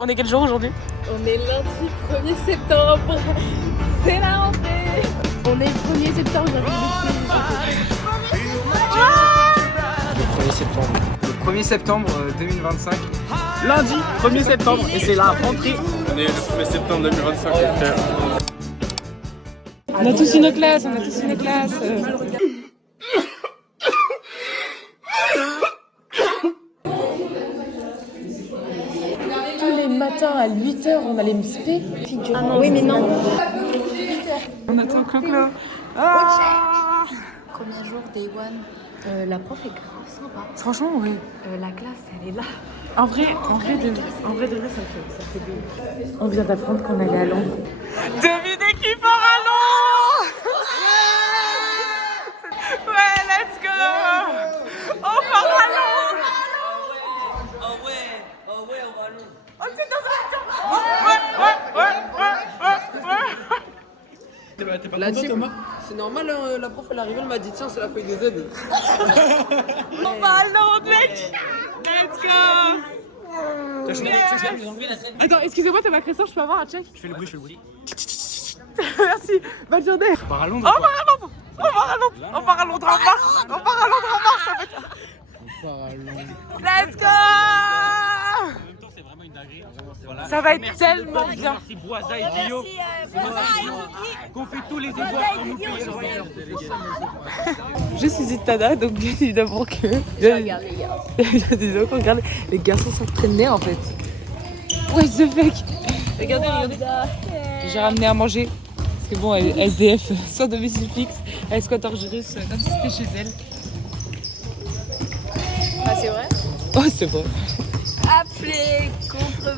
On est quel jour aujourd'hui? On est lundi 1er septembre. C'est la rentrée. On est 1er septembre. Le 1er septembre. Le 1er septembre 2025. Lundi 1er septembre et c'est la rentrée. On est le 1er septembre 2025 frère. On a tous une classe, on a tous une classe. Tous les matins à 8h, on allait me spé. Ah non, oui, mais non. On attend Clo-Clo. Premier jour, day one. La prof est grave sympa. Franchement, oui. La classe, elle est là. En vrai, de vrai, ça fait bien. On vient d'apprendre qu'on allait à Londres. Demi d'équipe part à Londres. Ouais, let's go. On part à Londres. Oh ouais, on va à Londres. Oh, c'est dans un ouais. La team, c'est normal, la prof elle arrive, elle m'a dit tiens c'est la feuille des aides. On va à Londres, mec. Let's go. Attends, excusez-moi, t'as ma création, je peux avoir un check? Je fais le bruit. Merci, bonne journée. On part à Londres. On part à Londres en mars. Ça va être... Let's go. C'est vraiment une dinguerie. Ça va être tellement bien. Merci Boisa et Dio. Qu'on fait tous les efforts pour nous payer le voyage. Je suis Itana, donc bien évidemment que... Il y a des gens qui regardent les garçons s'entraîner en fait. What the fuck. Regardez. J'ai ramené à manger. Parce que bon, elle est SDF, sans domicile fixe. Elle squatte Orgerus comme si c'était chez elle. Ah, c'est vrai? Oh, c'est vrai. Appelé contre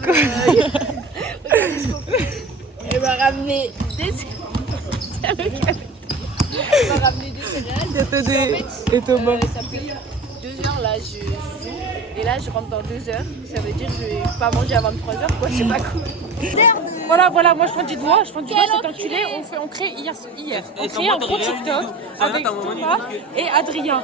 Regardez ce qu'on fait. Elle m'a ramené des céréales. Et Thomas. Ça fait 2 heures là, je joue. Et là, je rentre dans 2 heures. Ça veut dire que je vais pas manger à 23 heures, quoi. C'est pas cool. Voilà, moi je prends du doigt, cet enculé, on crée hier, on crée un gros TikTok avec Thomas et Adrien.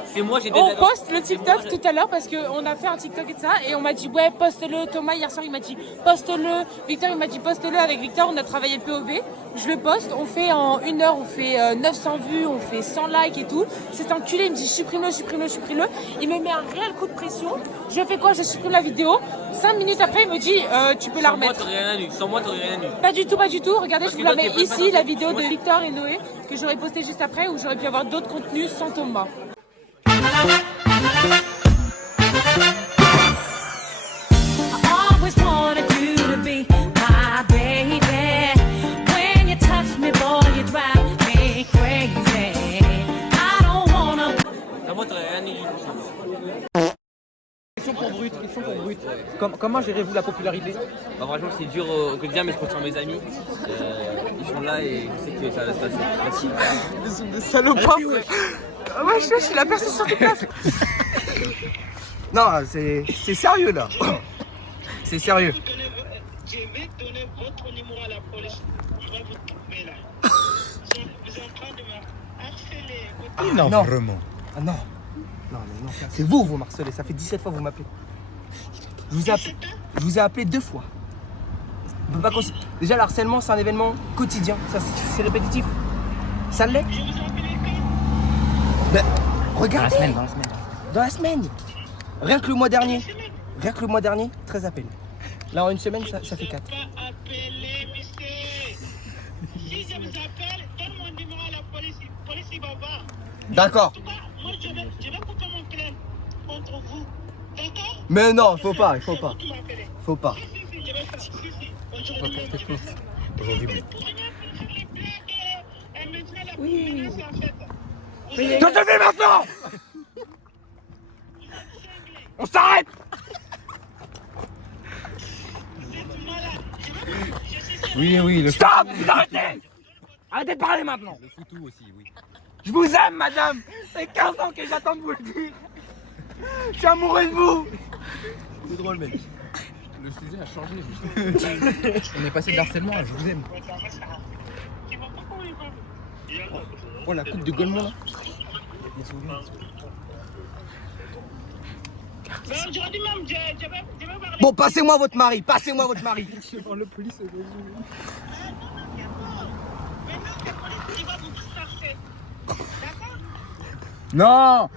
On poste le TikTok tout à l'heure parce qu'on a fait un TikTok et tout ça et on m'a dit ouais poste-le, Thomas hier soir il m'a dit poste-le, Victor il m'a dit poste-le, avec Victor on a travaillé le POV, je le poste, on fait en 1 heure, on fait 900 vues, on fait 100 likes et tout. Cet enculé il me dit supprime-le, il me met un réel coup de pression, je fais quoi, je supprime la vidéo, 5 minutes après il me dit tu peux la remettre. Sans moi t'aurais rien eu. Pas du tout. Regardez, je vous la mets ici, la vidéo de Victor et Noé que j'aurais postée juste après où j'aurais pu avoir d'autres contenus sans Thomas. Sans moi t'aurais rien eu. Question pour brut. Comment gérez-vous la popularité? Bah franchement c'est dur au quotidien mais je compte sur mes amis. Ils sont là et je sais que ça va se passer. Merci. Ils sont des salopards. Ouais, je suis la personne sur tes places. Non, c'est sérieux là. C'est sérieux. Je vais donner votre numéro à la police. Je vais vous trouver là. Vous êtes en train de me harceler. Non, vraiment. Ah non. Non. C'est vous m'harcelez. Ça fait 17 fois que vous m'appelez. Je vous ai appelé 2 fois. On peut pas déjà, le harcèlement, c'est un événement quotidien. Ça, c'est répétitif. Ça l'est. Je vous ai appelé quand? Ben, regardez. Dans la semaine. Rien que le mois dernier. 13 appels. Là, en une semaine, ça fait 4. Pas appeler D'accord. En tout cas, moi je vais porter mon plainte contre vous. D'accord? Mais non, faut pas, il faut pas. C'est vous qui m'appelez. Faut pas. Si, je vais faire. Si. Aujourd'hui même, je vais faire. Horrible. Pour rien faire les blagues. Maintenant, la menace en fait. Ça se fait maintenant. On s'arrête. Oui, le stop. Vous arrêtez. Arrêtez de parler maintenant. Le foutou aussi, oui. Je vous aime, madame. C'est 15 ans que j'attends de vous le dire. Je suis amoureux de vous. C'est drôle, mec. Le sujet a changé. On est passé de harcèlement à je vous aime. Oh, la coupe de Goldman là. Aujourd'hui même, je vais parler. Bon, passez-moi votre mari. Passez-moi votre mari. Maintenant, la police, il va vous disperser. D'accord? Non.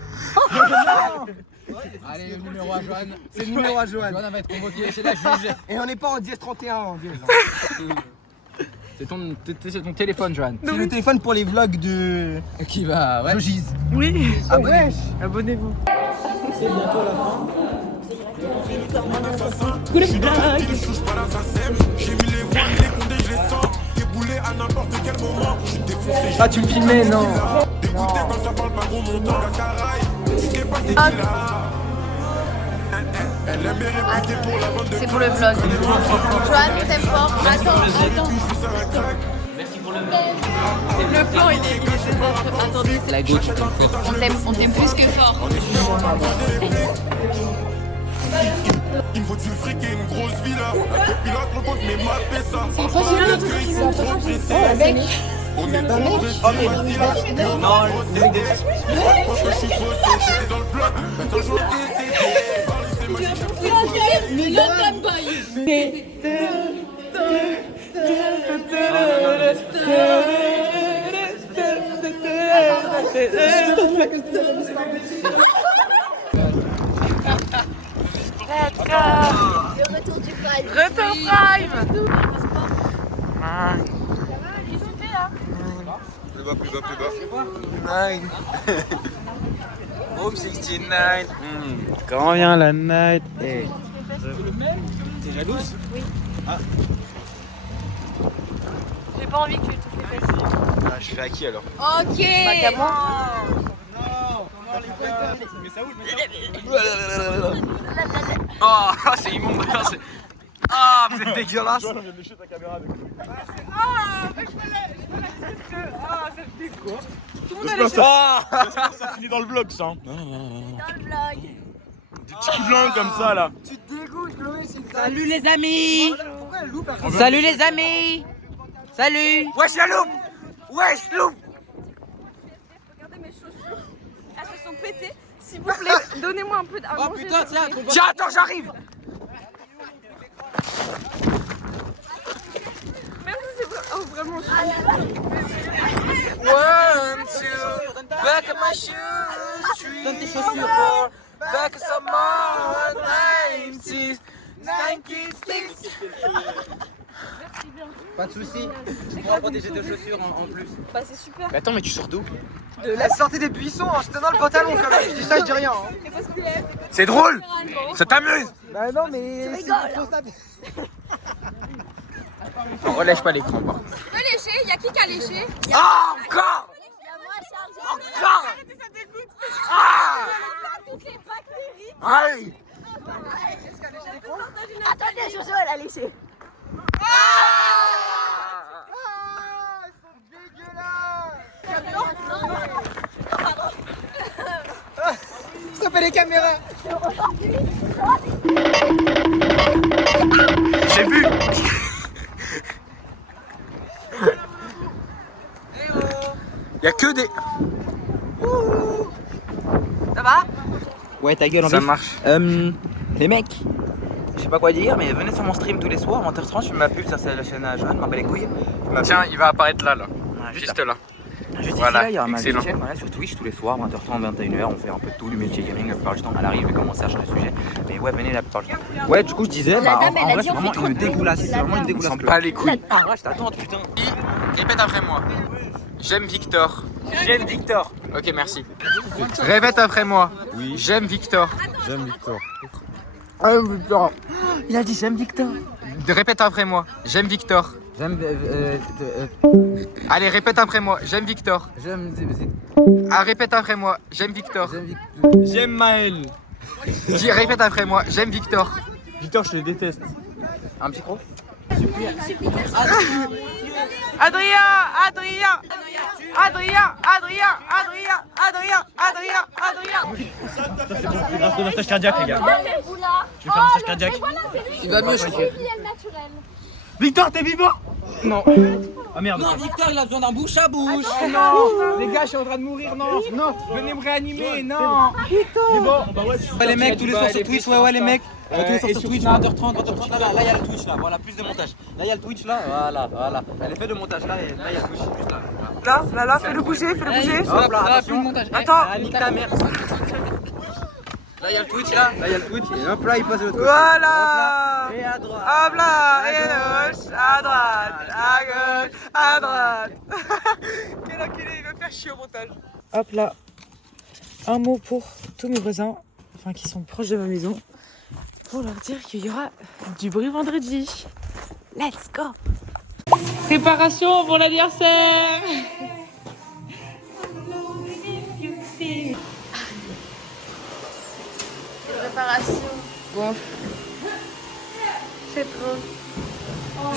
Allez, le numéro à Joanne. C'est le numéro à Joanne. Joanne va être convoquée chez la juge. Et on n'est pas en 10-31 en 10. C'est ton téléphone, Joanne. C'est le téléphone pour les vlogs de Qui va, ouais. Jogise. Oui. Ah ouais. Abonnez-vous. Ah, tu me filmais, non. C'est pour le vlog. Joanne, on t'aime fort. Attends. Le plan, il est Attendez, C'est la gauche. on t'aime plus que fort. Il me faut du fric et une grosse villa. La copilote recompte mes maps et ça. On est dans le Non, Parce que je suis bossé, j'étais dans le bloc. Maintenant je Le retour du prime. Retour Prime. Plus bas. 9. Home 69. Quand vient la night. Hey. T'es jalouse? Oui. Ah. J'ai pas envie que tu te fasses. Ah, je fais à qui alors? Ok. Bah, qu'à moi. Oh, c'est immonde. Ah, vous êtes dégueulasse. Ah, mais je me laisse. Ah, c'est dégueu. Tout le monde a les choses. Ça finit dans le vlog, ça. Dans le vlog. Des petits blancs comme ça, là. Tu te dégoûtes, Chloé. Salut les amis. Pourquoi elle loupe après? Salut les amis. Salut. Wesh, la loupe. Wesh, loupe. Regardez mes chaussures. Elles se sont pétées. S'il vous plaît, donnez-moi un peu de. Oh putain, tiens, Tiens, attends, j'arrive. Même si c'est vraiment. One, two, back of my shoes. Donne tes chaussures. Back of some more 90s. 96. Pas de soucis. Tu pourras protéger tes chaussures en plus. Bah, c'est super. Mais attends, mais tu sors d'où? Elle sortait des buissons en se tenant le pantalon quand même. Je dis ça, je dis rien. Hein. C'est drôle. Ça t'amuse. Bah non, mais. Tu rigoles. On relèche pas l'écran, par contre. Tu peux lécher? Y'a qui a léché? Ah, encore. Y'a moi, Charles. Encore. Ah. Toutes les bactéries. Aïe. Attendez, Jojo, elle a léché. Ça fait les caméras. J'ai vu. Y'a que des. Ça va? Ouais, ta gueule en Ça bif. marche. Les mecs, je sais pas quoi dire, mais venez sur mon stream tous les soirs, 20h30, je fais ma pub, ça c'est la chaîne à Joanne, m'en bat les couilles. Tiens, il va apparaître là. Juste là. Juste Voilà, ici, là, il y aura ma excellent. chaîne, voilà, sur Twitch tous les soirs, 20h30, 21h, on fait un peu de tout, du multi-gaming la plupart du temps. Elle arrive, je vais commencer à changer de sujet. Mais ouais, venez la plupart du temps. Ouais, du coup, je disais, bah, dame, elle en a vrai, dit, c'est on vraiment fait trop une de bruit. dégoulasse. C'est vraiment une dégoulasse. Pas les couilles. Ah, ouais, je t'attends, putain. Répète après moi. J'aime Victor. J'aime Victor. Ok, merci. Répète après moi. Oui. J'aime Victor. J'aime Victor. Victor. Il a dit j'aime Victor. Répète après moi. J'aime Victor. J'aime. Allez, répète après moi. J'aime Victor. J'aime. Ah, répète après moi. J'aime Victor. J'aime Maël. Répète après moi. J'aime Victor. Victor, je le déteste. Un petit croc. Adrien, Adrien, Adrien, Adrien, Adrien, Adrien, Adrien, Adrien. Grâce au massage cardiaque, les gars. Je vais faire un massage cardiaque. Il va mieux, je crois. Victor, t'es vivant? Non. Ah merde. Non, Victor, il a besoin d'un bouche à bouche. Oh non, les gars, je suis en train de mourir, non, non, venez me réanimer, non. C'est bon. Bah ouais, Ouais, les mecs, tous les soirs sur Twitch, ouais, les mecs. Tous les soirs sur Twitch, 20h30, 20h30, là, il y a le Twitch, là, voilà, plus de montage. Là, il y a le Twitch, là, voilà. Elle est fait de montage, là, et là, il y a le Twitch, juste là. Là, fais-le bouger, Hop là, attention. Plus de montage. Attends. Nique ta mère. Là, il y a le Twitch, là, il y a le Twitch, et hop là, il passe le Twitch. Voilà. Et à droite. Hop là, et à gauche, à droite, à gauche, à droite. Quel enculé, il va faire chier au montage. Hop là, un mot pour tous mes voisins, enfin qui sont proches de ma maison, pour leur dire qu'il y aura du bruit vendredi. Let's go. Préparation pour l'anniversaire. Préparation. Bon. C'est trop.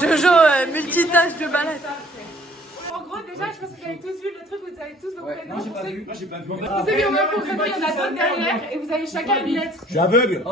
Jojo, multitâche de balade. En gros, déjà, je pense que vous avez tous vu le truc où vous avez tous vos prénoms. Non, j'ai pas vu. Moi, j'ai pas vu. Vous savez, on a concrètement, il y en a d'autres derrière et vous avez chacun une lettre. Je suis aveugle.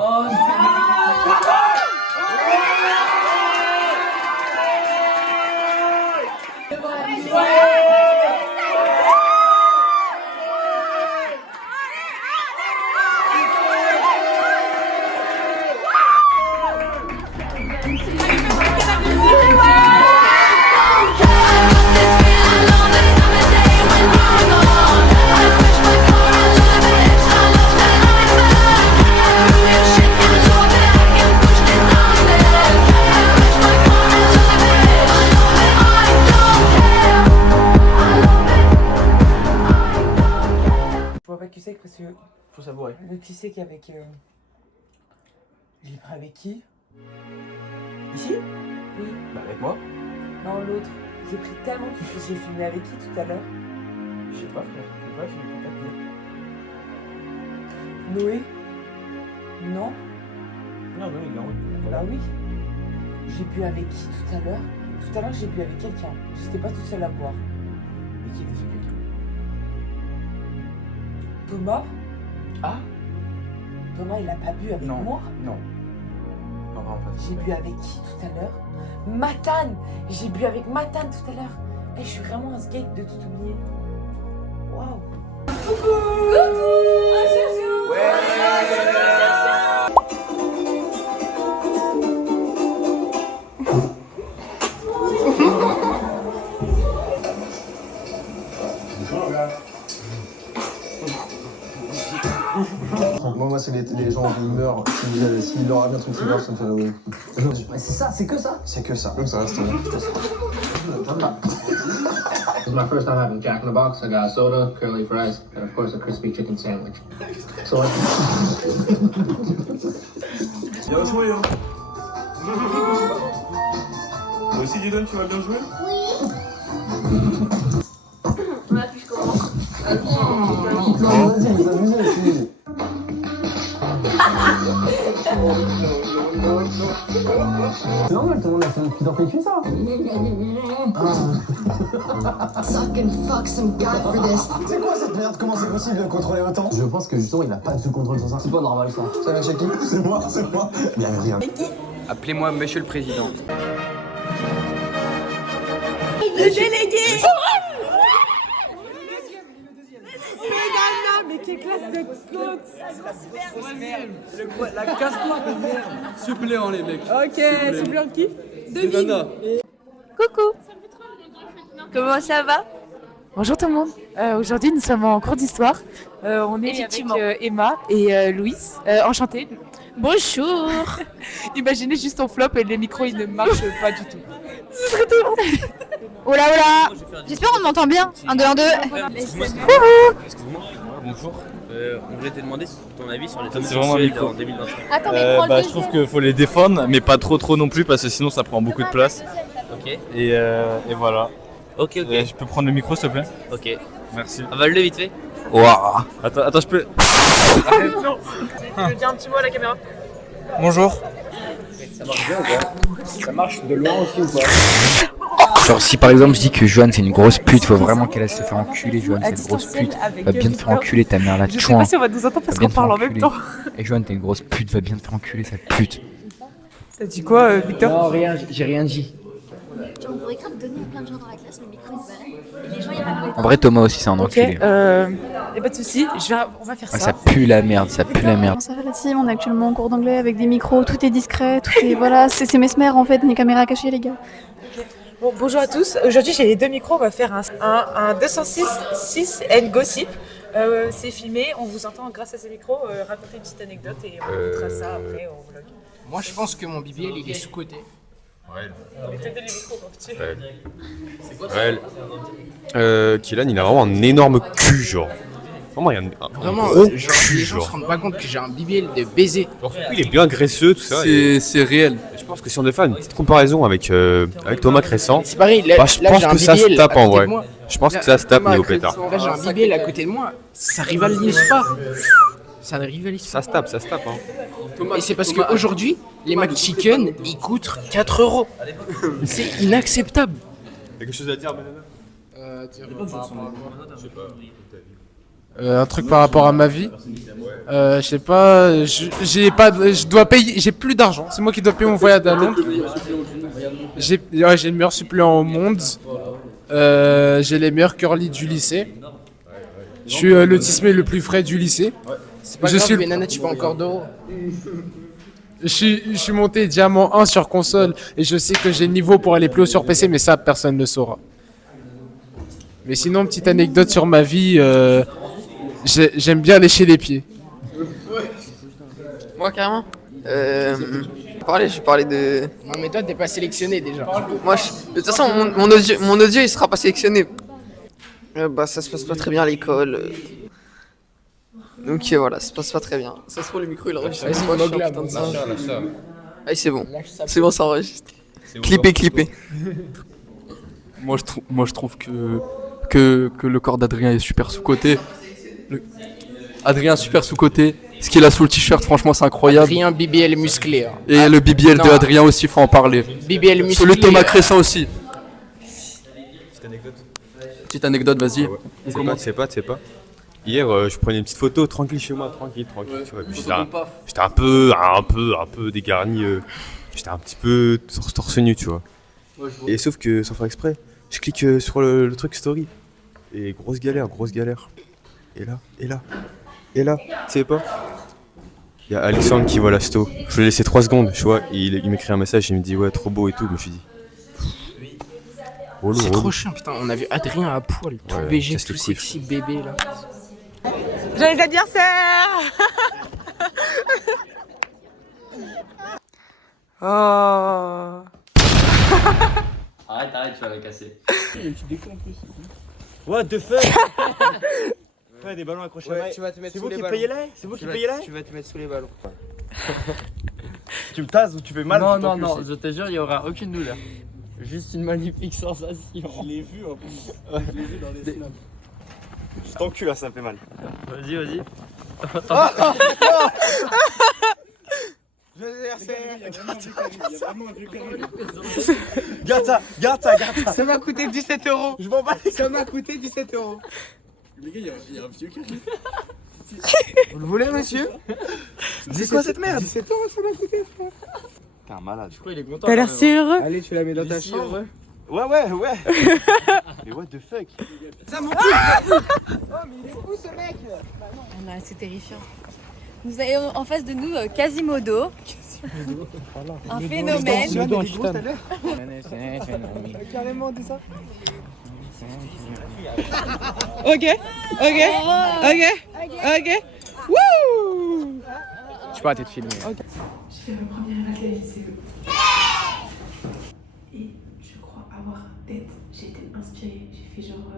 Je vois pas qui c'est parce que Faut savourer. le qui c'est qui est avec. Libre avec qui? Ici? Oui. Bah, avec moi. Non, l'autre. J'ai pris tellement que j'ai filmé avec qui tout à l'heure? Je sais pas, frère. Je sais pas, je vais contacter. Noé? Non? Non, non, il est en haut. Bah oui. J'ai bu avec qui tout à l'heure? Tout à l'heure, j'ai bu avec quelqu'un. J'étais pas toute seule à boire. Et qui était ce quelqu'un? Thomas? Ah? Thomas, il a pas bu avec Non. moi? Non. Non, vraiment pas. J'ai bu avec qui tout à l'heure? Matane! J'ai bu avec Matane tout à l'heure. Eh, je suis vraiment un skate de tout oublier. Waouh! Moi c'est les gens qui meurent, s'il leur arrive un truc qui meurt, ça me fait rire. C'est ça, c'est que ça. C'est que ça. Donc ça reste. It's my first time having Jack in the Box. I got a soda, curly fries, and of course a crispy chicken sandwich. So Bien joué, hein. Toi aussi, Dylan, tu vas bien jouer? Ma fiche commence. Vas-y, vous amusez aussi. C'est normal, tout le monde a fait qui t'en fait qu'une ça. Suck and fuck some guy for this. C'est quoi cette merde? Comment c'est possible de contrôler autant? Je pense que justement il a pas de contrôle sur ça. C'est pas normal ça. Ça vient chez qui? C'est moi, c'est moi. Il y avait rien. Appelez-moi Monsieur le Président. Le délégué! Mais quelle classe de coach! La casse-toi de merde. Suppléant, les mecs. Ok, suppléant de qui? Devina. Coucou. Comment ça va? Bonjour tout le monde. Aujourd'hui, nous sommes en cours d'histoire. On est Effectivement. avec Emma et Louise. Enchantée. Bonjour. Imaginez juste ton flop et les micros, ils ne marchent pas du tout. Ce serait trop drôle. Oh là oh là. J'espère qu'on m'entend bien. 1, 2, 1, 2. Excuse-moi, bonjour. On voulait te demander ton avis sur les homosexuels en 2023. Attends, mais prends le Je trouve qu'il faut les défendre, mais pas trop non plus, parce que sinon ça prend beaucoup de place. Ok. Et voilà. Ok. Je peux prendre le micro s'il te plaît? Ok. Merci. Avale-le vite fait. Waouh. Attends, je peux... Non. Je veux dire un petit mot à la caméra. Bonjour. Ça marche bien ou pas? Ça marche de loin aussi ou pas? Genre si par exemple je dis que Joanne c'est une grosse pute, faut vraiment qu'elle se faire enculer. Joanne c'est une grosse pute, va bien te faire enculer ta mère la chouin. Je sais pas si on va nous entendre parce qu'on parle en même temps. Et Joanne t'es une grosse pute, va bien te faire enculer cette pute. T'as dit quoi Victor? Non, rien, j'ai rien dit. On pourrait grave donner à plein de gens dans la classe, le micro il se barrait. Et les gens ils répondent. En vrai Thomas aussi c'est un Ok, enculé. y'a pas de soucis, on va faire ça. Ah, ça pue la merde, ça pue la merde. Ça va la team, on est actuellement en cours d'anglais avec des micros, tout est discret, tout est voilà, c'est mesmer en fait, les caméras cachées les gars. Bon, bonjour à tous, aujourd'hui j'ai les deux micros, on va faire un 206 and gossip. C'est filmé, on vous entend grâce à ces micros raconter une petite anecdote et on racontera ça après au vlog. Moi je pense que mon BBL il est sous-côté. Kylian il a vraiment un énorme cul genre. Vraiment il y a un Vraiment, gros les cul gens genre. se rendent pas compte que j'ai un BBL de baiser. Genre, il est bien graisseux tout ça. C'est réel. Je pense que si on devait faire une petite comparaison avec Thomas Crescent, C'est pareil, là, je là, pense j'ai que un ça se BBL tape à en côté vrai. de moi. Je pense que ça se tape Thomas niveau pétard. Là j'ai un BBL à côté de moi, ça rivalise pas. Ça ne rivalise pas. Ça se tape hein. Et c'est parce qu'aujourd'hui, les McChicken, ils coûtent 4 €. C'est inacceptable. T'as quelque chose à dire Banana? Un truc par rapport à ma vie. Je sais pas, je dois payer, j'ai plus d'argent. C'est moi qui dois payer mon voyage à Londres. J'ai le meilleur suppléant au monde. J'ai les meilleurs curly du lycée. Je suis le tismé le plus frais du lycée. C'est pas grave, mais Nana, tu pas encore d'euros. Je suis monté diamant 1 sur console et je sais que j'ai le niveau pour aller plus haut sur PC, mais ça personne ne le saura. Mais sinon, petite anecdote sur ma vie, j'aime bien lécher les pieds. Moi carrément je parlais de... Non mais toi t'es pas sélectionné déjà. Moi de toute façon mon audio il sera pas sélectionné. Ça se passe pas très bien à l'école. Donc voilà, ça se passe pas très bien. Ça se trouve le micro il enregistre. Vas-y, Allez c'est bon. C'est bon, ça enregistre. Clipper. Moi je trouve que le corps d'Adrien est super sous-coté. Adrien super sous-coté. Ce qu'il a sous le t-shirt, franchement, c'est incroyable. Adrien BBL musclé. Hein. Et le BBL de Adrien aussi, faut en parler. BBL musclé. Celui de Thomas Crescent aussi. Petite anecdote, vas-y. C'est pas. Hier, je prenais une petite photo tranquille chez moi, tranquille. Tu vois, j'étais un peu dégarni. J'étais un petit peu torse nu, tu vois. Et sauf que, sans faire exprès, je clique sur le truc story. Et grosse galère. Et là, tu sais pas, il y a Alexandre qui voit la sto. Je lui ai laissé 3 secondes, tu vois. Il m'écrit un message, il me dit ouais, trop beau et tout. Je me suis dit. C'est trop chiant, putain. On a vu Adrien à poil, tout BG, tout sexy bébé là. Joyeux anniversaire. Oh. Arrête, tu vas la casser. What the fuck? Ouais, des ballons accrochés à la main. Tu vas te mettre C'est sous vous les qui ballons. payez là? C'est vous qui payez là? Tu vas te mettre sous les ballons. Tu me tases ou tu fais mal? Non, je te jure, il n'y aura aucune douleur. Juste une magnifique sensation. Je l'ai vu en plus. Je l'ai vu dans les snaps. Je t'encule là, ça me fait mal. Vas-y. Garde ça. Ça m'a coûté 17 €. Je m'en bats. Ça m'a coûté 17 €. Les gars, il y a un vieux qui arrive. Vous le voulez, monsieur? C'est quoi cette merde? 17 € ça m'a coûté, frère. T'es un malade. Je crois qu'il est content. T'as l'air si heureux. Allez, tu la mets dans ta chambre. Ouais. Mais what the fuck? Ça m'en coûte. Oh, mais il est fou ce mec. Non, c'est terrifiant. Vous avez en face de nous Quasimodo. Un phénomène. Carrément, dis ça. Ok. Wouh. Tu peux arrêter de filmer. J'ai fait ma première évac à lycée. Et je crois avoir tête. J'ai été inspirée. J'ai fait genre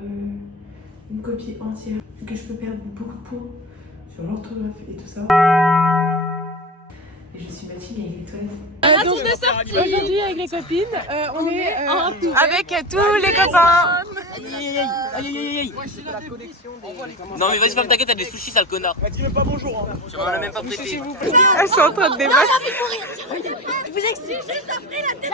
une copie entière. Que je peux perdre beaucoup de points sur l'orthographe et tout ça. Et je suis matching avec les toilettes. Aujourd'hui avec les copines, on est avec tous les copains. Non mais vas-y, ferme ta gueule, t'as des sushis, sale connard. Dis même pas bonjour. Tu m'en as même pas prêté. Elles sont en train de débattre. Je vous explique juste après la tête.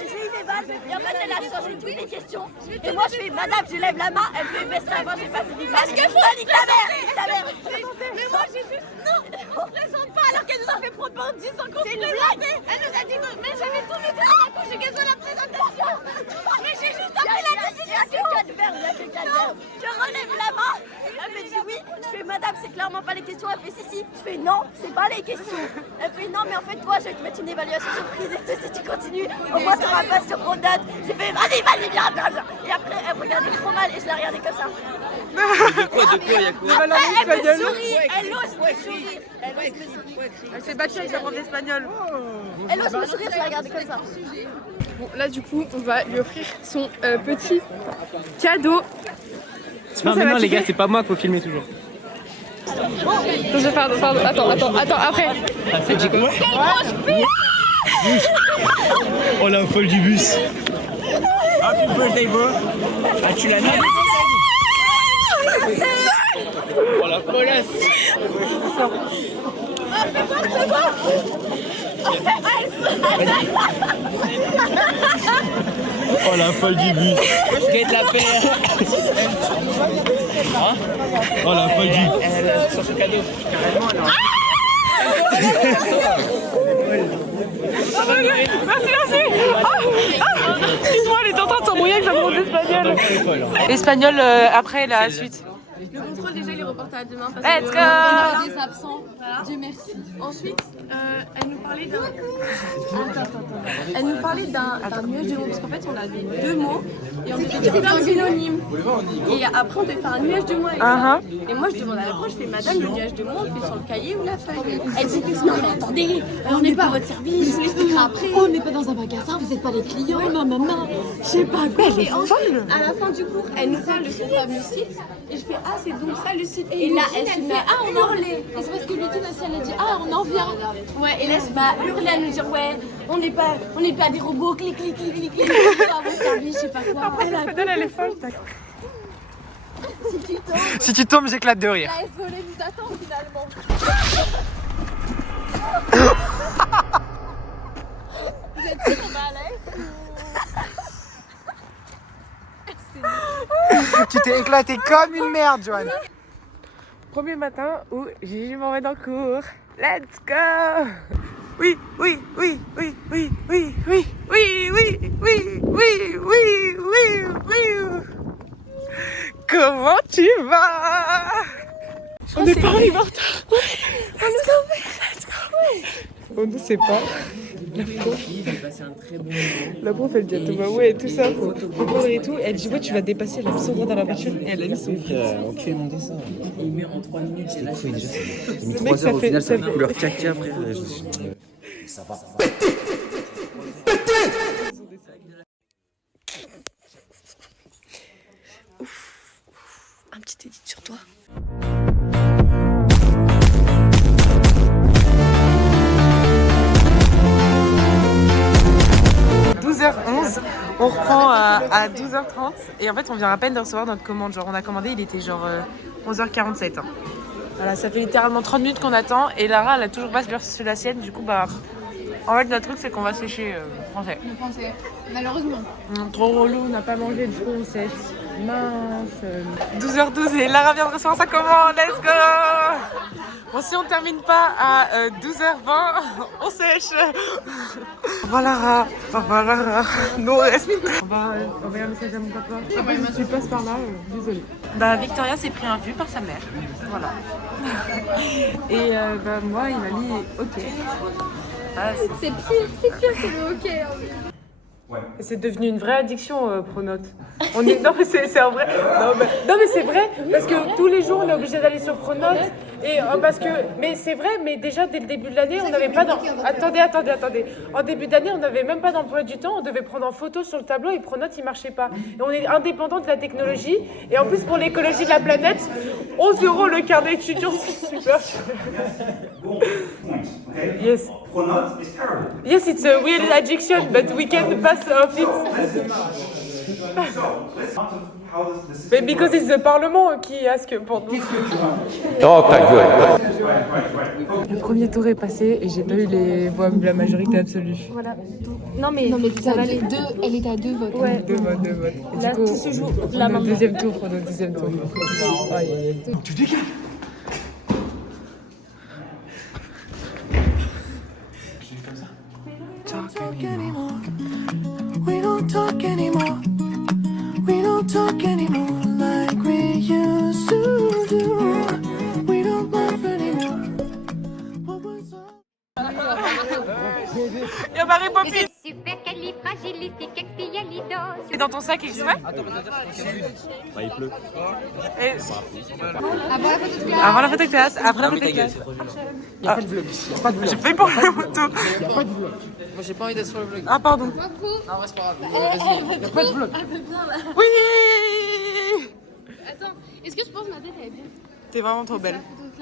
J'ai eu des balles et en fait elle a changé toutes les questions. Et moi je fais madame, je lève la main, elle fait baisse la main, j'ai pas fini. Parce que faut nique ta mère. Mais moi j'ai juste non, on présente pas alors qu'elle nous a fait prendre pendant 10 ans qu'on se présentait. Elle nous a dit non, mais j'avais tout mis dans la conjugaison de la présentation. Mais j'ai juste appris la décision. Il y a que 4 verbes, il y a que 4 verbes. Je relève la main. Elle me dit oui. Je fais madame, c'est clairement pas les questions. Elle fait si. Je fais non, c'est pas les questions. Elle fait non, mais en fait toi je vais te mettre une évaluation surprise et si tu continues, au moins tu auras pas sur mon date. J'ai fait vas-y, viens. Et après elle me regardait trop mal et je l'ai regardée comme ça. De quoi, y'a quoi? Après, elle me sourit, elle ose me sourire. Elle s'est battue avec la prof d'espagnol. Elle ose me sourire, je la regardais comme ça. Bon, là du coup, on va lui offrir son petit cadeau. Non mais non les gars, c'est pas moi qu'il faut filmer toujours. Pardon, attends, après. C'est dit quoi? Oh la folle du bus. Happy birthday bro. Ah tu l'as mis? Oh la folasse. Oh la folle du bus. Je guette la paire. Hein? Oh la folle du bus. Elle sur ce cadeau. Carrément Merci. Excuse-moi, elle est en train de s'embrouiller avec sa prof d'espagnol. L'espagnol après la suite. Le contrôle déjà il est reporté à demain parce Let's que go. on a des absents. Voilà. Dieu merci. Ensuite, elle nous parlait d'un. Elle nous parlait d'un nuage de mots parce qu'en fait on avait 2 mots et on devait dire un synonyme. Et après on devait faire un nuage de mots avec ça. Et moi je demande à la prof, je fais madame le nuage de mots on le fait sur le cahier ou la feuille. Elle dit non mais attendez, on n'est pas à votre service, je vous l'expliquerai après. On n'est pas dans un magasin, vous n'êtes pas les clients, maman. Je sais pas quoi. Et ensuite, à la fin du cours, elle nous parle de ce fameux site et je fais ah c'est donc ça le site. Et là elle se met à hurler. Et c'est parce que Ludine aussi elle a dit ah on en vient. Ouais et là elle se met à hurler à nous dire ouais on n'est pas des robots clic on n'est pas à votre service, je sais pas quoi. Après l'espagnol elle est folle. Si tu tombes, j'éclate de rire. La SVOLE nous attend finalement. Vous êtes sûr qu'on va à l'aise? Tu t'es éclaté comme une merde, Joanne. Premier matin où Gigi m'emmène en cours. Let's go. Oui. Comment tu vas? On n'est pas arrivé en retard. On est tombé. Let's go. On ne sait pas. La prof elle dit à Thomas ouais tout ça faut courir et tout. Elle dit ouais tu vas dépasser, elle a mis son doigt dans la voiture et elle a mis son pied. Ok monté ça. Il met en 3 minutes et là c'est déjà il met 3 heures au final ça fait couleur caca frère. Ça va. Un petit édit sur toi. On reprend à 12h30 et en fait on vient à peine de recevoir notre commande. Genre on a commandé, il était genre 11h47. Hein. Voilà, ça fait littéralement 30 minutes qu'on attend et Lara elle a toujours pas reçu la sienne. Du coup bah en fait notre truc c'est qu'on va sécher français. Le français, malheureusement. Trop relou, on n'a pas mangé du coup on sèche. Mince. 12h12 et Lara vient de recevoir sa commande, let's go. Bon si on termine pas à 12h20, on sèche. Au revoir Lara, nous on reste. On va envoyer un message à mon papa. Si tu passes par là, désolé. Bah Victoria s'est pris un vu par sa mère, voilà. Et bah moi il m'a mis ok. C'est pire que le ok. C'est devenu une vraie addiction, Pronote. Non mais c'est un vrai. Non mais c'est vrai parce que tous les jours on est obligé d'aller sur Pronote et mais c'est vrai, mais déjà dès le début de l'année on n'avait pas attendez. En début d'année on n'avait même pas d'emploi du temps, on devait prendre en photo sur le tableau et Pronote il marchait pas. Et on est indépendant de la technologie et en plus pour l'écologie de la planète, 11 € le carnet étudiant, c'est super. Yes. Yes, it's a real addiction, but we can pass off it. But because it's the Parlement qui ask pour nous. Oh, ta gueule. Le premier tour est passé et j'ai pas eu les voix de la majorité absolue. Voilà. Non mais ça va les deux, elle était à 2 votes. Ouais, 2 votes. Et Là, du coup, tout se joue là maintenant. Deuxième tour. Tu dégages. We don't talk anymore. We don't talk anymore like we used to do. We don't laugh anymore. Y'a Marie Poppins. Supercalifragilisticexpialidocious. C'est dans ton sac exprès? Bah, il pleut. Avant la photo de classe, après la photo de classe. Y'a pas de vlog ici. Pas de vlog. J'ai failli pour la photo. Y'a pas de vlog. Moi j'ai pas envie d'être sur le vlog. Ah pardon. Non, ouais, c'est pas grave. Y'a pas de vlog. Oui. Attends, est-ce que je pense que ma tête elle est bien? T'es vraiment trop belle.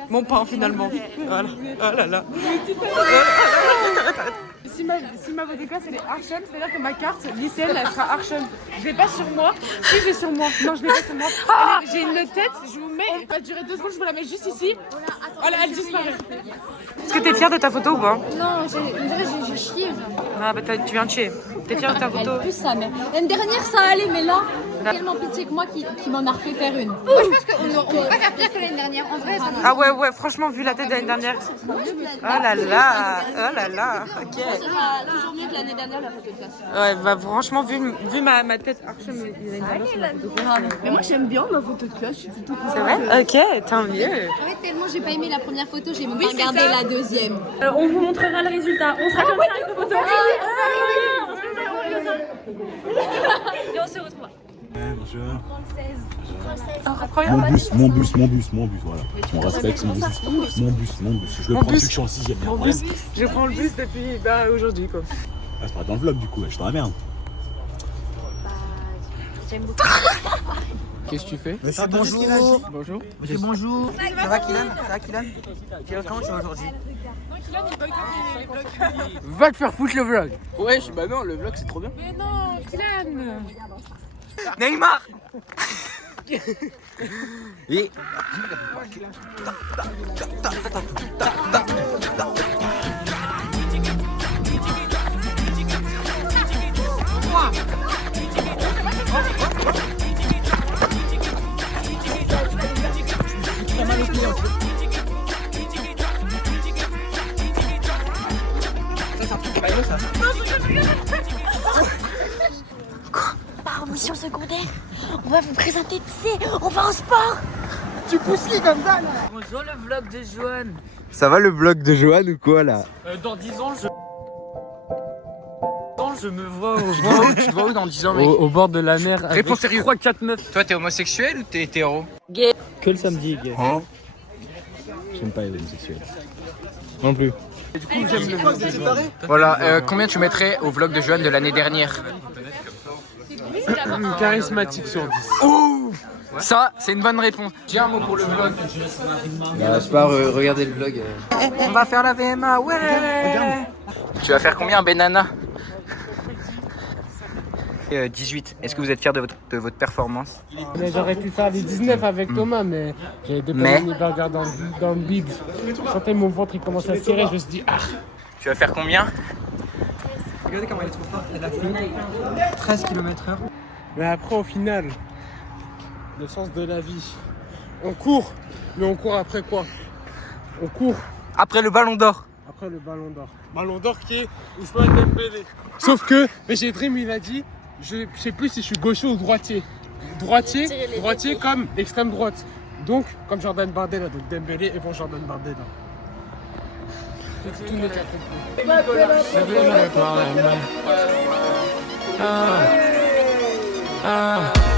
Mon pain finalement. Voilà. Oh là là. Si ma photo de classe elle est Archem, c'est-à-dire que ma carte lycéenne elle sera Archem. Je l'ai pas sur moi. Si je l'ai sur moi. Non, je l'ai pas sur moi. J'ai une tête, je vous mets. Elle va durer 2 secondes, je vous la mets juste ici. Voilà, elle disparaît. Est-ce que t'es fière de ta photo ou pas? Non, j'ai chié. Ah bah tu viens de chier. T'es fière de ta photo? Plus sa mère. L'année dernière ça allait, mais là, tellement pitié que moi qui m'en a refait faire une. Moi je pense qu'on peut pas faire pire que l'année dernière. En vrai, ça Ah ouais, franchement, vu la tête de l'année dernière. Oh là là, ok. Ce sera toujours mieux que l'année dernière la photo de classe. Ouais, bah franchement, vu ma tête Archem l'année dernière sur la photo de classe. Mais moi j'aime bien ma photo de classe, je suis plutôt contente. C'est vrai? Ok, tant mieux. En fait, tellement j'ai pas aimé la première photo, j'ai même pas regardé la deuxième. On vous montrera le résultat. On sera comme ça avec nos photos. Et on se retrouve. Mon bus, voilà. On respecte mon bus. Je le prends depuis que je suis en 6ème. Je prends le bus depuis aujourd'hui quoi. Ah, c'est pas dans le vlog du coup, je suis dans la merde. J'aime beaucoup. Qu'est-ce que tu fais? Monsieur, bonjour. Bonjour. Monsieur, bonjour. Ça va, Kylian? Tu es quand tu vas aujourd'hui? Va te faire foutre le vlog. Ouais, bah non, le vlog c'est trop bien. Mais non, Kylian. Neymar. Et... Par mission secondaire, on va vous présenter, tu sais, on va en sport. Tu pousses qui comme ça là? Bonjour le vlog de Johan. Ça va le vlog de Johan ou quoi là? Dans 10 ans, je me vois au bord. Tu te vois où dans 10 ans, mec? Au bord de la mer. Réponds sérieux. 3-4 meufs. Toi, t'es homosexuel ou t'es hétéro? Gay. Que le samedi, gay. Hein? J'aime pas les homosexuels. Non plus. Du coup, j'aime le vlog de Johan. Voilà, combien tu mettrais au vlog de Johan de l'année dernière? Charismatique sur 10. Ouh! Ça, c'est une bonne réponse. Dis un mot pour le vlog. Je sais pas, regardez le vlog. On va faire la VMA, ouais! Tu vas faire combien, Benana? 18. Est-ce que vous êtes fiers de votre performance? J'aurais pu faire les 19 avec Thomas, mais j'avais deux mini burgers dans le bide. Je sentais mon ventre, il commençait à se tirer, je me suis dit, ah! Tu vas faire combien? Regardez comment elle est trop forte, elle a fait 13 km/h. Mais après, au final, le sens de la vie, on court, mais on court après quoi? On court après le ballon d'or. Après le ballon d'or. Ballon d'or qui est Ousmane Dembélé. Sauf que, j'ai Dream, il a dit, je sais plus si je suis gaucher ou droitier. Droitier comme extrême droite. Donc, comme Jordan Bardella, donc Dembélé et pour Jordan Bardella. Tout le monde a compris.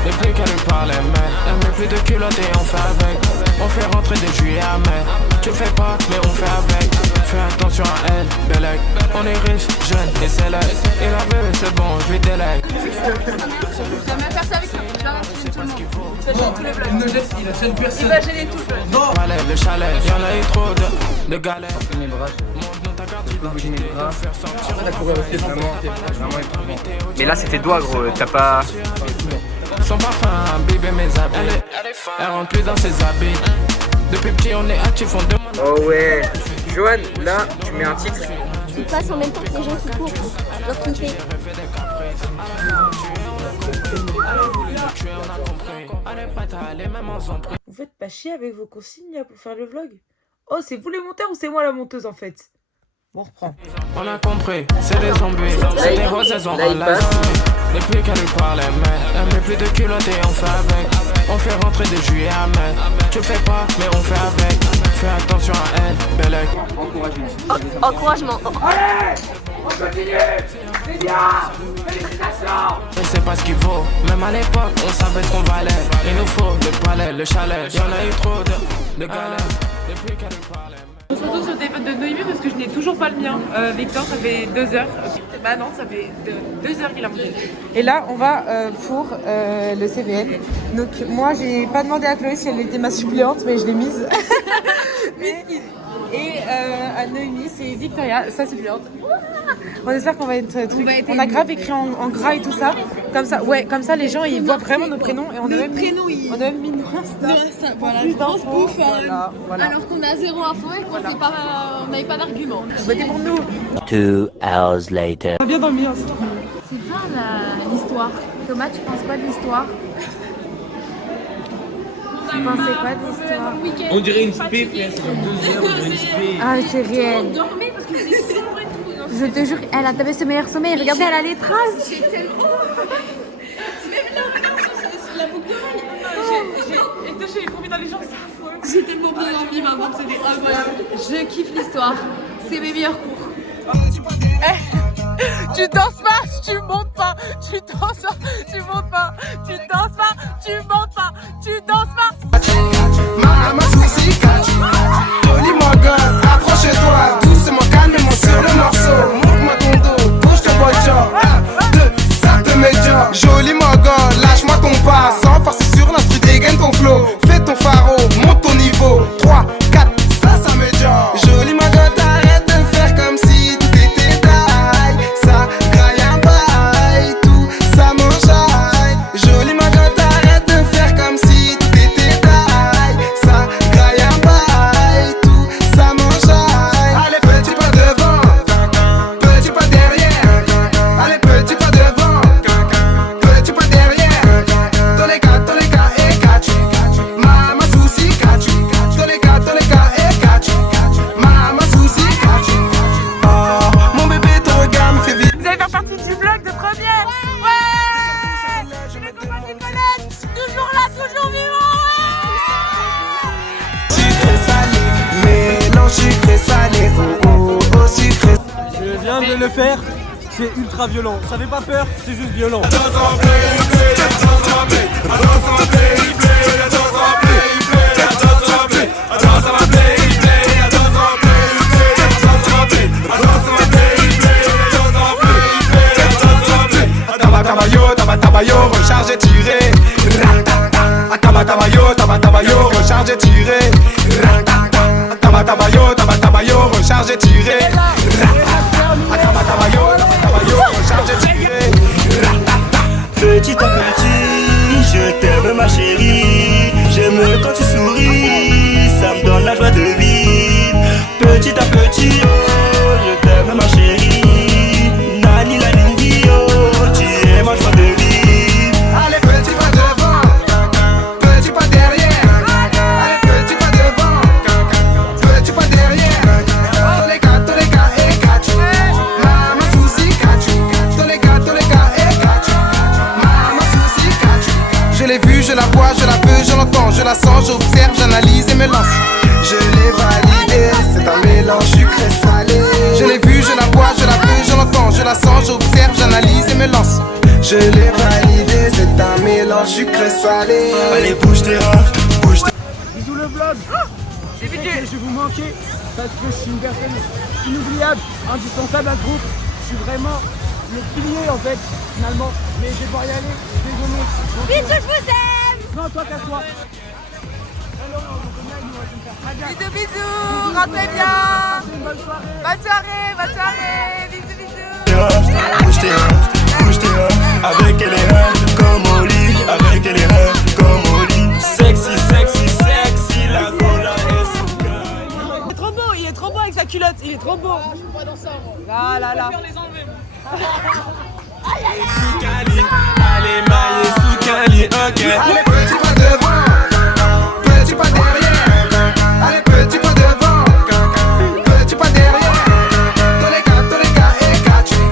Depuis qu'elle lui parlait, mais elle met plus de culottes et on fait avec. On fait rentrer de juillet à mai. Tu fais pas, mais on fait avec. Fais attention à elle, Belek. On est riche, jeune et célèbre. Et la veuve, c'est bon, je lui délègue. J'aime bien faire ça avec toi. Je vais gêner tout le monde. Ça gêne tous les vlogs. Il ne gêne personne. Il va gêner tout le vlog. Non. Le chalet, y'en a eu trop de galères. Mes bras, Mais là c'était doigt gros, t'as pas... Son parfum, bébé mes habits. Elle rentre plus dans ses habits. Depuis petit on est actifs, on demande. Oh ouais. Joanne, là tu mets un titre. Tu passes en même temps que les gens qui courent. Tu dois kiffer. Vous faites pas chier avec vos consignes là, pour faire le vlog? Oh, c'est vous les monteurs ou c'est moi la monteuse en fait? Bon, on reprend. On a compris, c'est des zombies, c'est des roses, elles ont en laisse. Depuis qu'elle lui parlait, mais elle met plus de culottes et on fait avec. On fait rentrer de juillet à mai. Tu fais pas, mais on fait avec. Fais attention à elle, Belek. Encouragement. Allez, on continue. C'est bien. Félicitations. Je sais pas ce qu'il vaut, même à l'époque, on savait ce qu'on valait. Il nous faut le palais, le chalet. Y'en a eu trop de galères. Depuis qu'elle lui parlait. On se retrouve sur le téléphone de Noémie parce que je n'ai toujours pas le mien. Victor, ça fait 2 heures. Bah non, ça fait 2 heures qu'il a monté. Et là, on va pour le CVN. Donc moi, j'ai pas demandé à Chloé si elle était ma suppléante, mais je l'ai mise. Et à Noémie, c'est Victoria, sa suppléante. On espère qu'on va être on a grave écrit en gras et tout ça. Comme ça, ouais, comme ça les gens ils voient vraiment nos prénoms et on a même mis nos Insta. Voilà, plus grosse d'infos. bouffe. Voilà. Alors qu'on a zéro info et qu'on sait pas, on n'avait pas d'argument. Votez pour nous. 2 hours later. On a bien dormi hein. C'est pas l'histoire. Thomas, tu penses quoi de l'histoire? Tu pensais quoi de l'histoire? On dirait une spé, frère, c'est dans 2 heures, on dirait une spé. Ah, c'est réel. Je te jure, elle a tapé ce meilleur sommeil. Regardez, elle a les traces. J'ai tellement. La boucle d'oreille. J'ai promis dans les gens, c'est affreux. J'ai tellement bien dormi maintenant, c'était incroyable. Je kiffe l'histoire. C'est mes meilleurs cours. Tu danses pas, tu montes pas. Tu danses pas, tu montes pas. Tu danses pas, tu montes pas. Tu danses pas. Mama souci, Jolie mon gars, approche-toi. Doucement, calme-moi sur le morceau. Montre-moi ton dos, bouge ton bojo. 1, 2, ça te met bien. Joli mon gars, lâche-moi ton pas. Sans forcer sur l'instru, dégaine ton flow. Fais ton pharo, monte ton niveau. 3, 4, ça me dit. Joli mon gars, t'arrêtes de faire comme si tout était taille. Ça graille un bail, tout ça m'enjaille. Joli mon gars, t'arrêtes de faire comme si tout était taille. Ça graille un bail, tout ça m'enjaille. Allez, petit pas devant, petit pas derrière. Allez, petit pas devant, petit pas derrière. Tous les cas, et catch. Mama souci, catch. Tous les cas, et catch. Mama souci, catch. Oh, mon bébé te regarde, me fait vite. Vous allez faire partie du vlog de première. Ouais. C'est les copains qui connaissent. Toujours là, toujours vivant. Sucré salé, mélange sucré salé, oh, sucré. Je viens de le faire, c'est ultra violent. Ça fait pas peur, c'est juste violent. Tabayo, recharge et tiré. Tabayo, recharge et tiré. Tabayo, recharge et tiré. Tabayo, recharge et tiré. Petit à petit, je t'aime ma chérie. J'aime quand tu souris, ça me donne la joie de vivre. Petit à petit, oh, je t'aime ma chérie. Nani la lindy, oh, tu es ma joie de vivre. Allez, petit pas devant, petit pas derrière. Allez, petit pas devant, petit pas derrière. Tous les cas, et catch. Mama souci, catch. Tous les cas, et catch. Mama souci, catch. Je l'ai vue, je la vois, je la veux, je l'entends, je la sens, j'observe, j'analyse et me lance. Je l'ai validé, c'est un mélange sucré salé. Je l'ai validé, c'est un mélange sucré-salé. Allez, bouge tes rats, bouge tes... Bisous le vlog. Je sais que je vais vous manquer parce que je suis une personne inoubliable, indispensable à ce groupe. Je suis vraiment le pilier en fait, finalement. Mais je vais devoir y aller, désolé. Bisous, je vous aime. Non, toi, casse-toi. Bisous, bisous, rentrez bien. Bonne soirée, bisous, bisous. Bouge tes rats, bouge tes rats. Avec elle est rare comme au lit, avec elle est rare comme au lit. Sexy, sexy, sexy, la gola est sous cœur. Il est trop beau avec sa culotte, il est trop beau. Ah, je suis pas dans ça, moi. Là. Elle est sous Cali, allez maillée sous Cali, ok. Allez, petit pas devant, petit pas derrière. Allez, petit pas devant, petit pas derrière. Tolega, et kachu.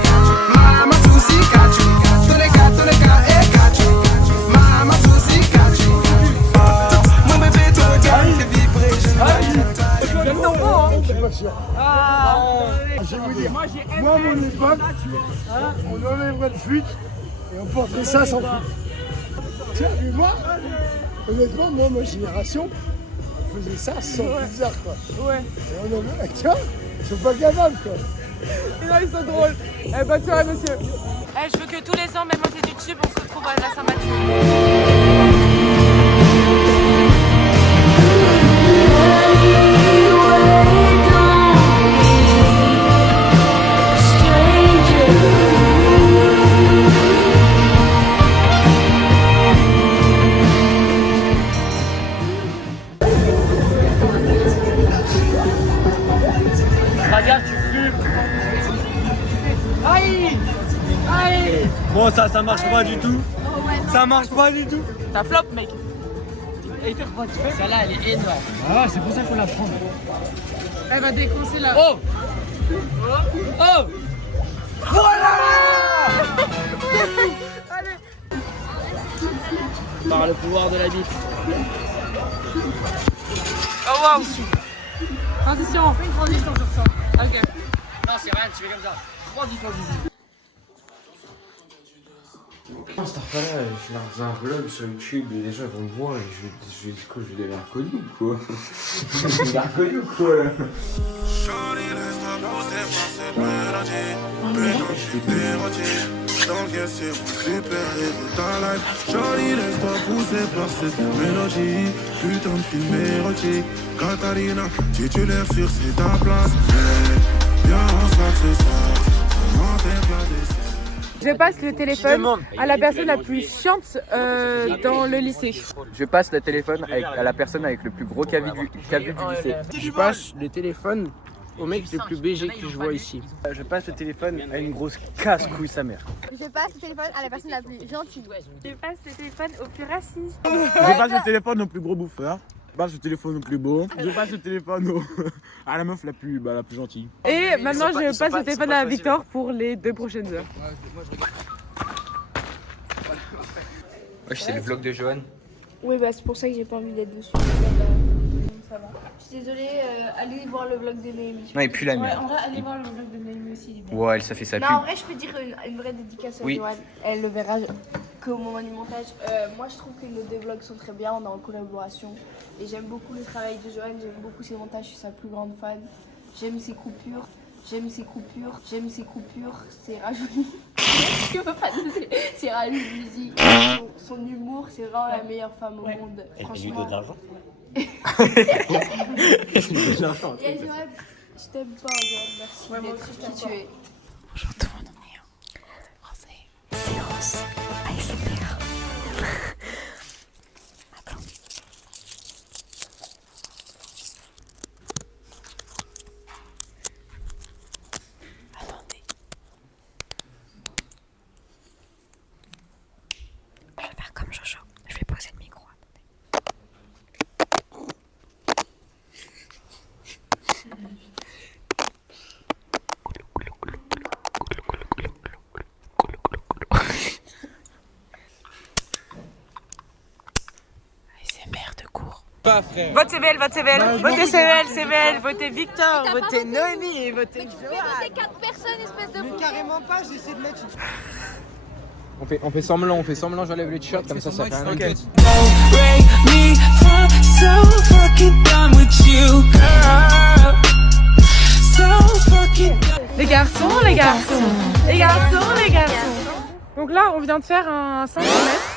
Mama Susi kachu. Tolega, et kachu. Mama Susi kachu. Mon bébé, toi, tu fais vibrer, je ne Pas sûr. Je vais vous dire, moi à mon époque, on enlèverait le fuite et on porterait ça sans fuite. Tiens, mais moi, honnêtement, moi, ma génération, on faisait ça sans bizarre quoi. Ouais. Et on avait, tiens, ils sont pas capables quoi. Non, ils sont drôles. Bonne soirée, monsieur. Je veux que tous les ans, même en YouTube, on se retrouve à la Saint-Mathieu. Regarde, tu fumes. Aïe. Bon, ça marche pas du tout. Ça marche pas du tout. Ça flop, mec. Celle-là, elle est énorme. Ah, c'est pour ça qu'on la prend. Elle va déconcer là. Oh. Voilà. Allez. Par le pouvoir de la bite. Oh wow. Transition. On fait une transition sur ça. Ok. Non, c'est rien, tu fais comme ça. Transition d'ici. Cette affaire-là, je lance un vlog sur YouTube et les gens vont me voir et je vais devenir connu ou quoi? Je vais devenir connu ou quoi là? Johnny, laisse-toi pousser par cette mélodie. Putain de film érotique. Katarina, titulaire sur c'est ta place. Viens, on se ce soir. Comment t'es Je passe le téléphone à la personne la plus chiante dans le lycée. Je passe le téléphone à la personne avec le plus gros cavu du lycée. Je passe le téléphone au mec le plus BG que je vois ici. Je passe le téléphone à une grosse casse-couille sa mère. Je passe le téléphone à la personne la plus gentille. Je passe le téléphone au plus raciste. Je passe le téléphone au plus gros bouffeur. Je passe le téléphone au plus beau. Je passe le téléphone à la meuf la plus gentille. Et maintenant je passe le téléphone à Victor pour les 2 prochaines heures. Wesh, c'est le vlog de Johan. Oui, bah c'est pour ça que j'ai pas envie d'être dessus. Ça va. Je suis désolée, allez voir le vlog de Noémie. Non, il pue la Ouais, merde. en vrai, allez voir le vlog de Noémie aussi. il est bien. Ouais, elle, ça fait sa Non, pub. en vrai, je peux dire une vraie dédicace à Oui. Joanne. Elle le verra qu'au moment du montage. Moi, je trouve que nos 2 vlogs sont très bien, on est en collaboration. Et j'aime beaucoup le travail de Joanne, j'aime beaucoup ses montages, je suis sa plus grande fan. J'aime ses coupures. C'est rajouni. Je peux pas dire, c'est rajouni musique. Son humour, c'est vraiment la meilleure femme au monde. Elle lui donne de l'argent. Et Joanne, je t'aime pas, Joanne, merci d'être qui tu es. Bonjour tout le monde, on est en français. Séance ASMR. Attends. Attendez. Je vais faire comme Jojo. Je vais poser le micro. ASMR de cours. Pas frère. Votez CVL, votez CVL, votez Victor, votez Noémie et votez Joanne. Votez 4 personnes, espèce de fou. Carrément pas, j'essaie de mettre une... On fait semblant, j'enlève le t-shirt comme ça fait un Ok. Les garçons. Donc là, on vient de faire un 500 mètres.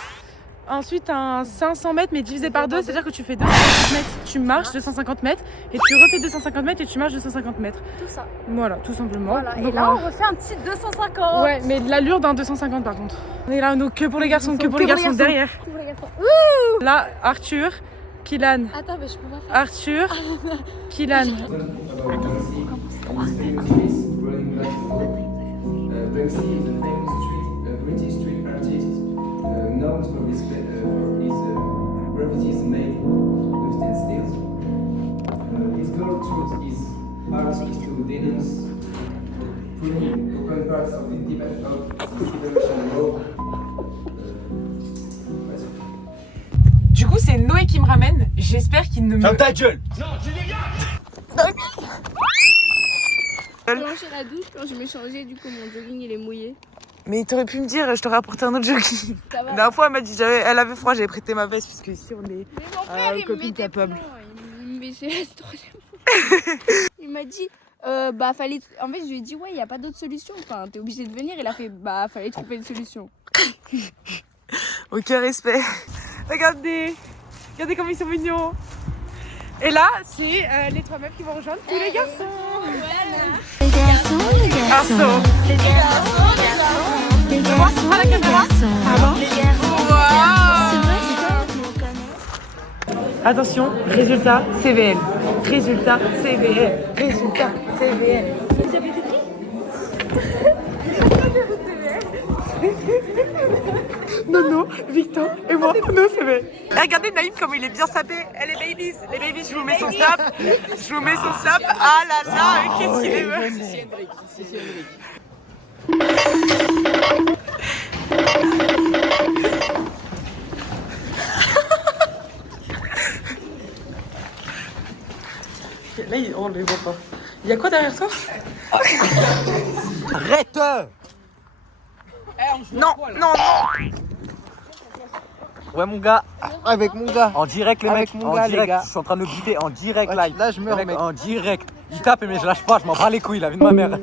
Ensuite, un 500 mètres, mais divisé par 2, c'est-à-dire que tu fais 250 mètres, tu marches 250 mètres, et tu refais 250 mètres et tu marches 250 mètres. Tout ça. Voilà, tout simplement. Voilà. Et Donc, là, on refait un petit 250. Ouais, mais de l'allure d'un 250 par contre. On est là, donc que pour les garçons, derrière. Que pour les garçons. Ouh. Là, Arthur, Kylan. Attends, mais je peux pas faire. Arthur, Kylan. British street artist known for his graffitis made with textiles. His goal through his art is to denounce pruning open parts of the debate of the Civilization Law. Du coup, c'est Noé qui me ramène. J'espère qu'il ne me. Ferme ta gueule! J'ai lancé la douche quand je me changé, du coup mon jogging il est mouillé. Mais t'aurais pu me dire, je t'aurais apporté un autre jogging. Ça va. La dernière fois, elle m'a dit, elle avait froid, j'avais prêté ma veste, puisque ici on est Il copines capables. Mais c'est la troisième fois. Il m'a dit, fallait. En fait, je lui ai dit, ouais, il n'y a pas d'autre solution. Enfin, t'es obligé de venir. Il a fait, fallait trouver une solution. Aucun respect. Regardez comme ils sont mignons. Et là, c'est les trois meufs qui vont rejoindre tous les garçons. Les garçons. Moi, c'est pas la caméra. Attention, résultat CVL. Résultat CVL. Vous avez été pris? Non, Victor et moi, non, c'est vrai. Et regardez Naïm comme il est bien sapé. Elle est babies. Les babies, je vous mets son snap. Ah là là, qu'est-ce qu'il est beau. C'est Henrik. Là, on les voit pas. Il y a quoi derrière toi? Arrête! Non. Ouais mon gars, Avec mon gars. en direct les Avec mecs, mon en gars, les direct, gars. je suis en train de goûter en direct Ouais, live. là, je meurs, Les mecs, mec. en direct. Il tape mais je lâche pas, je m'en bats les couilles, la vie de ma mère.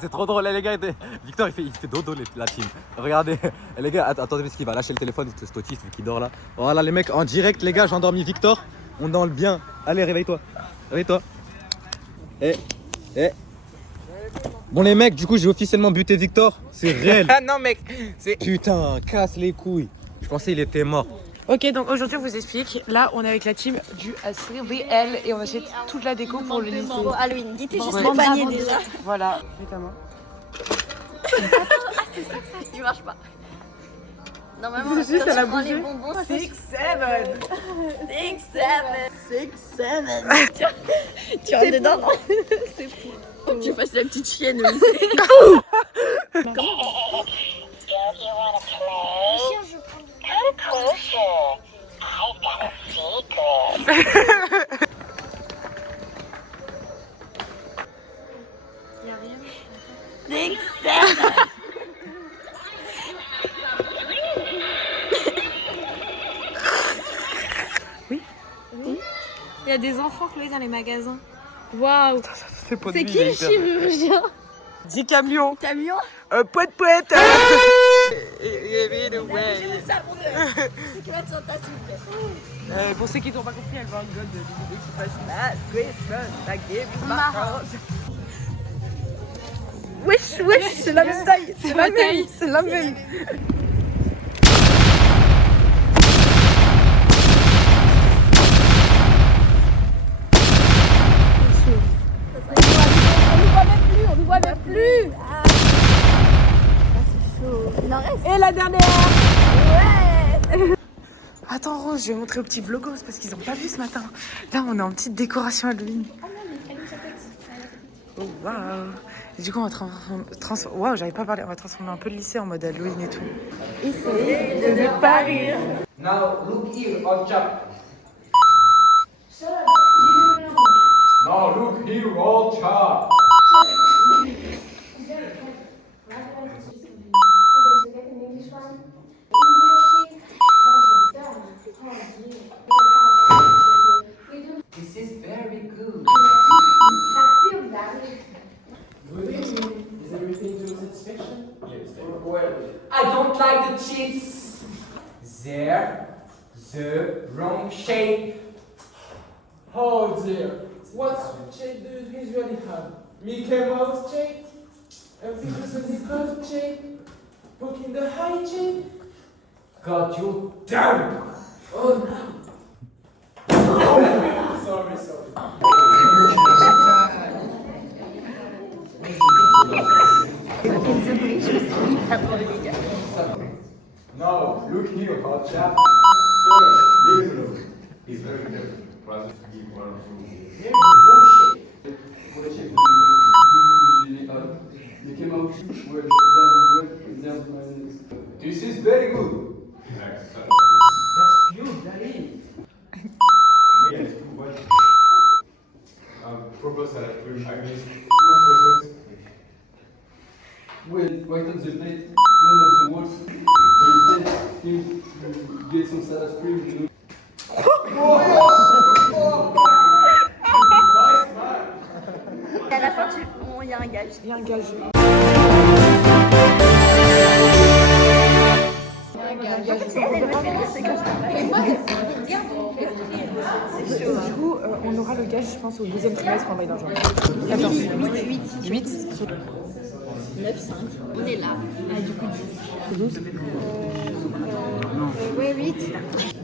C'est trop drôle les gars. Victor il fait dodo la team. Regardez, les gars, attendez parce qu'il va lâcher le téléphone, c'est autiste vu qu'il dort là. Voilà les mecs, en direct les gars, j'ai endormi Victor. On dort le bien. Allez, réveille-toi. Bon les mecs, du coup j'ai officiellement buté Victor, c'est réel. Ah non mec, c'est... Putain, casse les couilles. Je pensais il était mort. Ok, donc aujourd'hui on vous explique. Là, on est avec la team du CVL et on achète toute la déco pour le lycée. Bon, Halloween, dites juste Ouais. le panier déjà. Voilà, mets ta main. C'est ça, il marche pas. Normalement, C'est juste, quand elle a tu prends bougé. les bonbons, 6, 7. Tu rentres dedans, non? C'est fou. Faut que tu fasses la petite chienne aussi. Il y a des enfants Chloé dans les magasins. Waouh. C'est qui le chirurgien? 10 camions. Camion? Poète. Pour ceux qui n'ont pas compris, elle va un god de vidéo qui passe Last Christmas, I gave you my heart. Wesh, c'est la même taille. C'est la même. On nous voit même plus. Ah. C'est chaud. Il en reste. Et la dernière. Ouais. Attends Rose, je vais montrer aux petits vlogos parce qu'ils n'ont pas vu ce matin. Là, on est en petite décoration Halloween. Oh waouh. Et du coup, on va transformer. Waouh, j'avais pas parlé. On va transformer un peu le lycée en mode Halloween et tout. Essayez de ne pas rire. Now look here, all chap. Now look here, all chap. like the chips. They're the wrong shape. Oh dear. What shape do you usually have? Mickey Mouse shape? Everything is in the curved shape? Book in the high shape? Got you down. Oh no. Sorry. No, look here, hot chap. He's very different. Rather to give one or two. This is very good. That's you, Daddy. Yes, too much. Propose that I miss one Wait on the plate, none of the walls. And get some salad cream, you know. Et à la fin, il y a un gage. Il y a un gage. Du coup, on aura le gage, je pense, au deuxième trimestre en maille d'argent. 14. 8. 9, 5. On est là. Ah, du coup, 10. 12. Ouais, 8.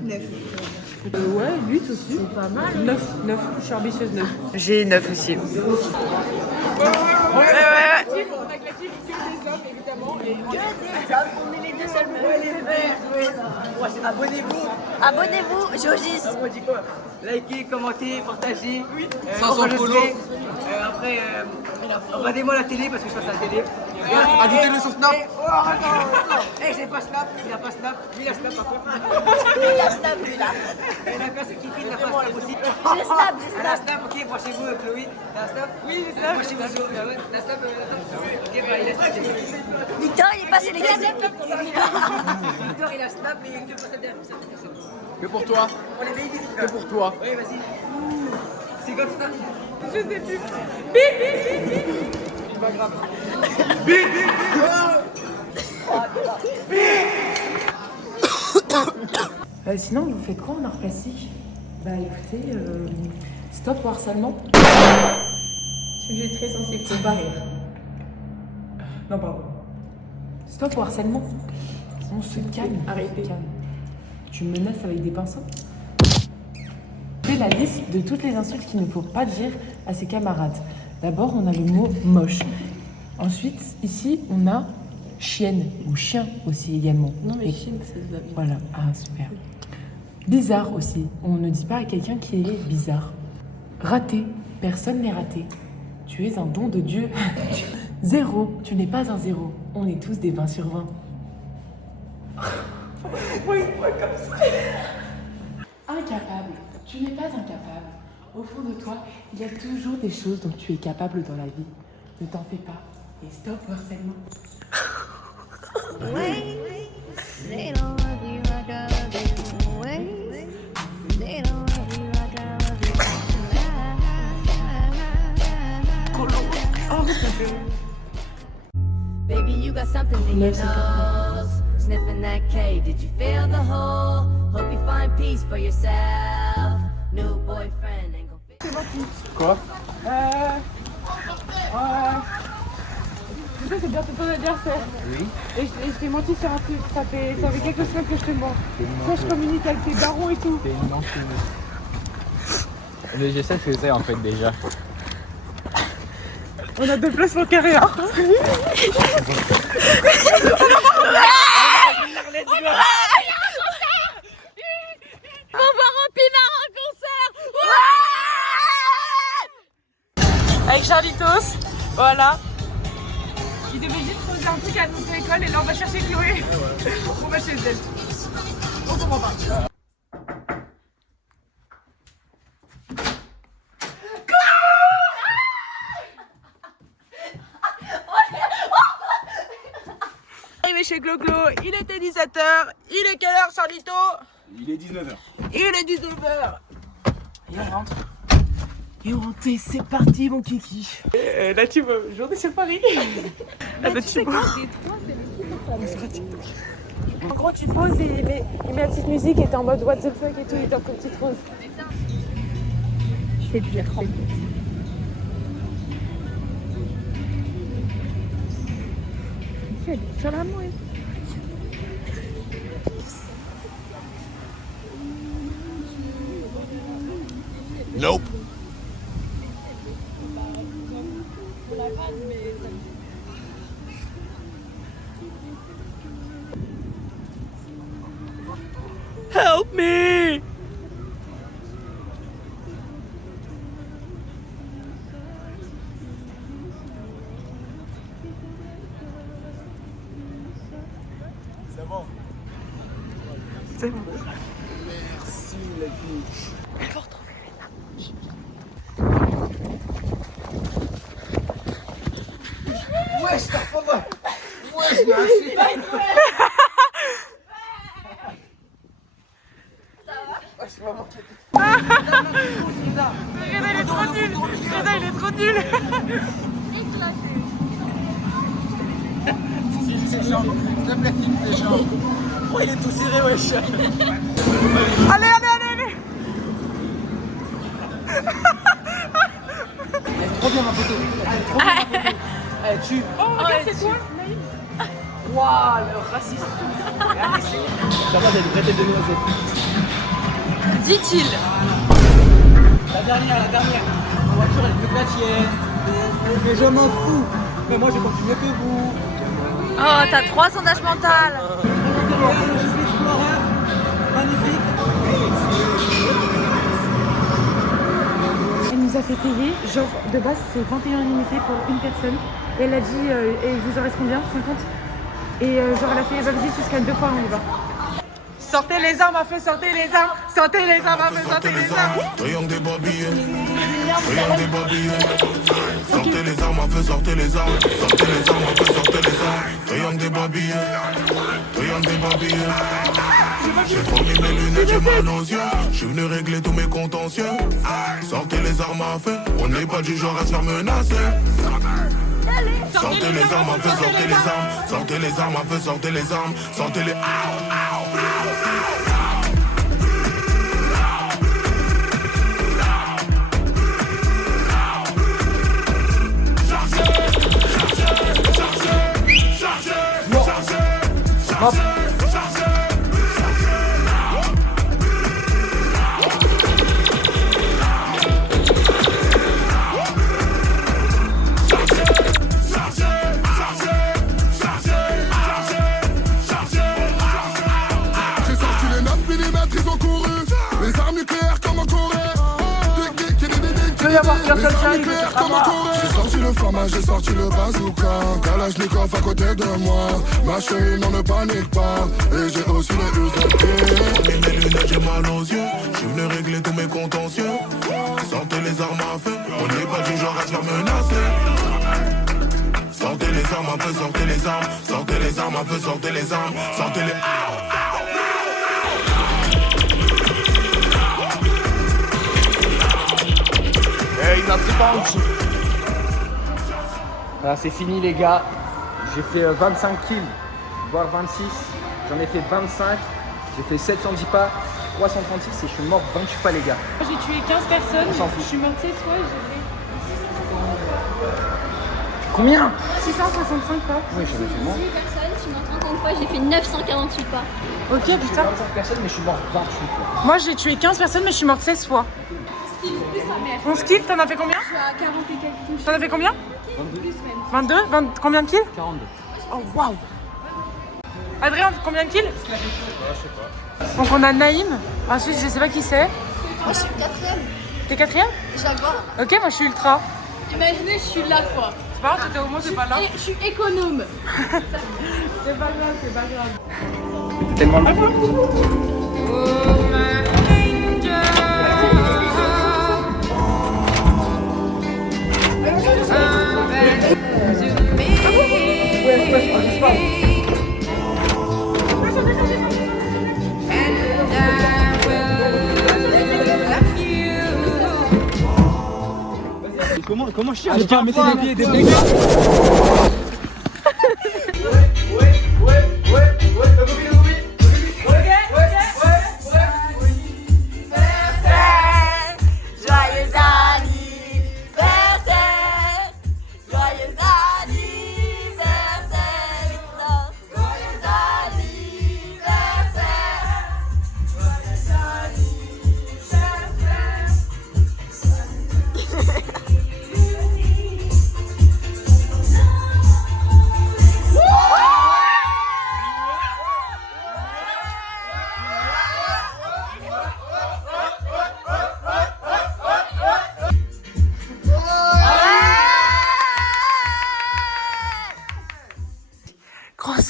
9. Ouais, 8 aussi. C'est pas mal. 9. Je suis ambitieuse 9. J'ai 9 aussi. Ouais. On a que des hommes, évidemment. Et on est les deux seuls meufs. Abonnez-vous, Georgis. On dit quoi? Likez, commentez, partagez. Oui. enregistrez. Après, regardez-moi la télé parce que je passe à la télé. Ajoutez-le sur Snap. J'ai pas Snap, il a pas Snap. Lui, il a Snap par contre. Il a Snap, lui là. Et la personne qui filme n'a pas Snap aussi. J'ai Snap. Elle a Snap, ok, branchez-vous, Chloé. Elle a Snap? Oui, j'ai Snap. Branchez-vous, la Snap, ok, bah, il a Snap. Victor, il est passé les gars. Victor, il a Snap, mais il ne peut pas derrière. Que pour toi. Pour les baby. Que pour toi. Oui, vas-y. C'est comme ça. Je sais plus. C'est pas grave. Sinon, vous faites quoi en art plastique? Bah écoutez, stop au harcèlement. Sujet très sensible, faut pas rire. Non, pardon. Stop au harcèlement. On se calme. Arrêtez. Calme. Tu me menaces avec des pinceaux? Fais la liste de toutes les insultes qu'il ne faut pas dire à ses camarades. D'abord, on a le mot moche. Ensuite, ici, on a chienne ou chien aussi également. Non, mais chienne, c'est la vie. Voilà, ah super. Bizarre aussi. On ne dit pas à quelqu'un qui est bizarre. Raté. Personne n'est raté. Tu es un don de Dieu. 0. Tu n'es pas un 0. On est tous des 20 sur 20. Oui, comme ça. Incapable. Tu n'es pas incapable. Au fond de toi, il y a toujours des choses dont tu es capable dans la vie. Ne t'en fais pas. Et stop le harcèlement. Baby, you got something in your nose. Sniffing that K, did you feel the hole? Hope you find peace for yourself. New boyfriend ain't gonna fit. Quoi? Je sais, c'est bientôt ton anniversaire. Oui. Et je t'ai menti sur un truc. Ça fait quelques semaines que je te mens. Ça, je communique avec tes darons et tout. T'es une menteuse. Mais je sais ce que c'est en fait déjà. On a 2 places pour carré, hein. On va voir un pinard en concert. Avec Charlitos, voilà. Il devait juste poser un truc à notre école et là on va chercher Chloé. On va chez elle. On comprend pas. Arrivé chez Glo-Glo, il était 17h. Il est quelle heure, Charlito? Il est 19h. Il est 19h. Et on rentre. Et on rentre, c'est parti mon kiki. La team journée sur Paris. La team. C'est quoi des trois, c'est le qui pour ça? En gros, tu poses et il met la petite musique et t'es en mode what the fuck et tout, il t'offre une petite rose. C'est pire. Sur la mouille. Nope. Help me! C'est bon. C'est bon. Merci la vie. Elle va retrouver Wesh, t'as pas mal. Wesh, j'ai un shit. Je suis vraiment Reda, il est trop nul. Reda, il est trop nul. C'est chiant. S'il te plaît, c'est chiant. Oh, il est tout serré, wesh. Allez, allez, allez, allez. Elle est trop bien ma photo. Elle est trop bien ma photo. Elle tue. Oh, regarde, c'est toi, Naïm. Waouh, le raciste. Ça va, d'être prêté de noisettes. Dit-il. La dernière. Ma voiture, elle est plus gratienne. Mais je m'en fous. Mais moi, je continue mieux que vous. Oh, t'as 3 sondages mental. Je suis l'explorer. Magnifique. Elle nous a fait payer, genre de base c'est 21 unités pour une personne. Et elle a dit, et vous en reste combien? 50. Et genre elle a fait, vas-y jusqu'à 2 fois, on y va. Sortez les armes à feu, sortez les armes, sortez les armes à feu, sortez les armes. Triangle des babillés, triangle des babillés. Sortez les armes à feu, sortez les armes, sortez les armes à feu, sortez les armes. Triangle des babillés, triangle des babillés. J'ai promis mes lunettes, j'ai mal aux yeux. Je suis venu régler tous mes contentieux. Sortez les armes à feu, on n'est pas du genre à se faire menacer. Sortez les armes à feu, sortez les armes, sortez les armes à feu, sortez les armes, sortez les J'ai sorti le format, j'ai sorti le bazooka. Kalachnikov à côté de moi. Ma chérie, non ne panique pas. Et j'ai aussi les UZP. J'ai mis mes lunettes, j'ai mal aux yeux. Je suis venu régler tous mes contentieux. Sortez les armes à feu, on n'est pas du genre à se faire menacer. Sortez les armes à feu, sortez les armes. Sortez les armes à feu, sortez les armes. Sortez les il m'a pris par en dessous. Voilà, c'est fini les gars. J'ai fait 25 kills, voire 26. J'en ai fait 25. J'ai fait 710 pas, 336 et je suis mort 28 pas les gars. J'ai tué 15 personnes, On s'en fout. je suis morte 16 fois et j'ai fait Combien? 665 pas. Oui, j'en ai fait moins. 10 personnes, tu m'as 31 fois, j'ai fait 948 pas. Ok, putain. 25 personnes, mais je suis mort 28 fois. Moi j'ai tué 15 personnes mais je suis morte 16 fois. On skill, t'en as fait combien? Je suis à 40 et quelques touches. T'en as fait combien? 22? Combien de kills? 42. Oh waouh! Adrien, combien de kills? Je sais pas. Donc on a Naïm, ensuite je sais pas qui c'est. Moi je suis 4ème. T'es 4ème? J'adore. Ok, moi je suis ultra. Imaginez, je suis là quoi. C'est pas grave, t'étais au moins, c'est pas là. Je suis économe. C'est pas grave, c'est pas grave. Tellement Comment je cherche? Mettez des pieds, des pieds. Ouais,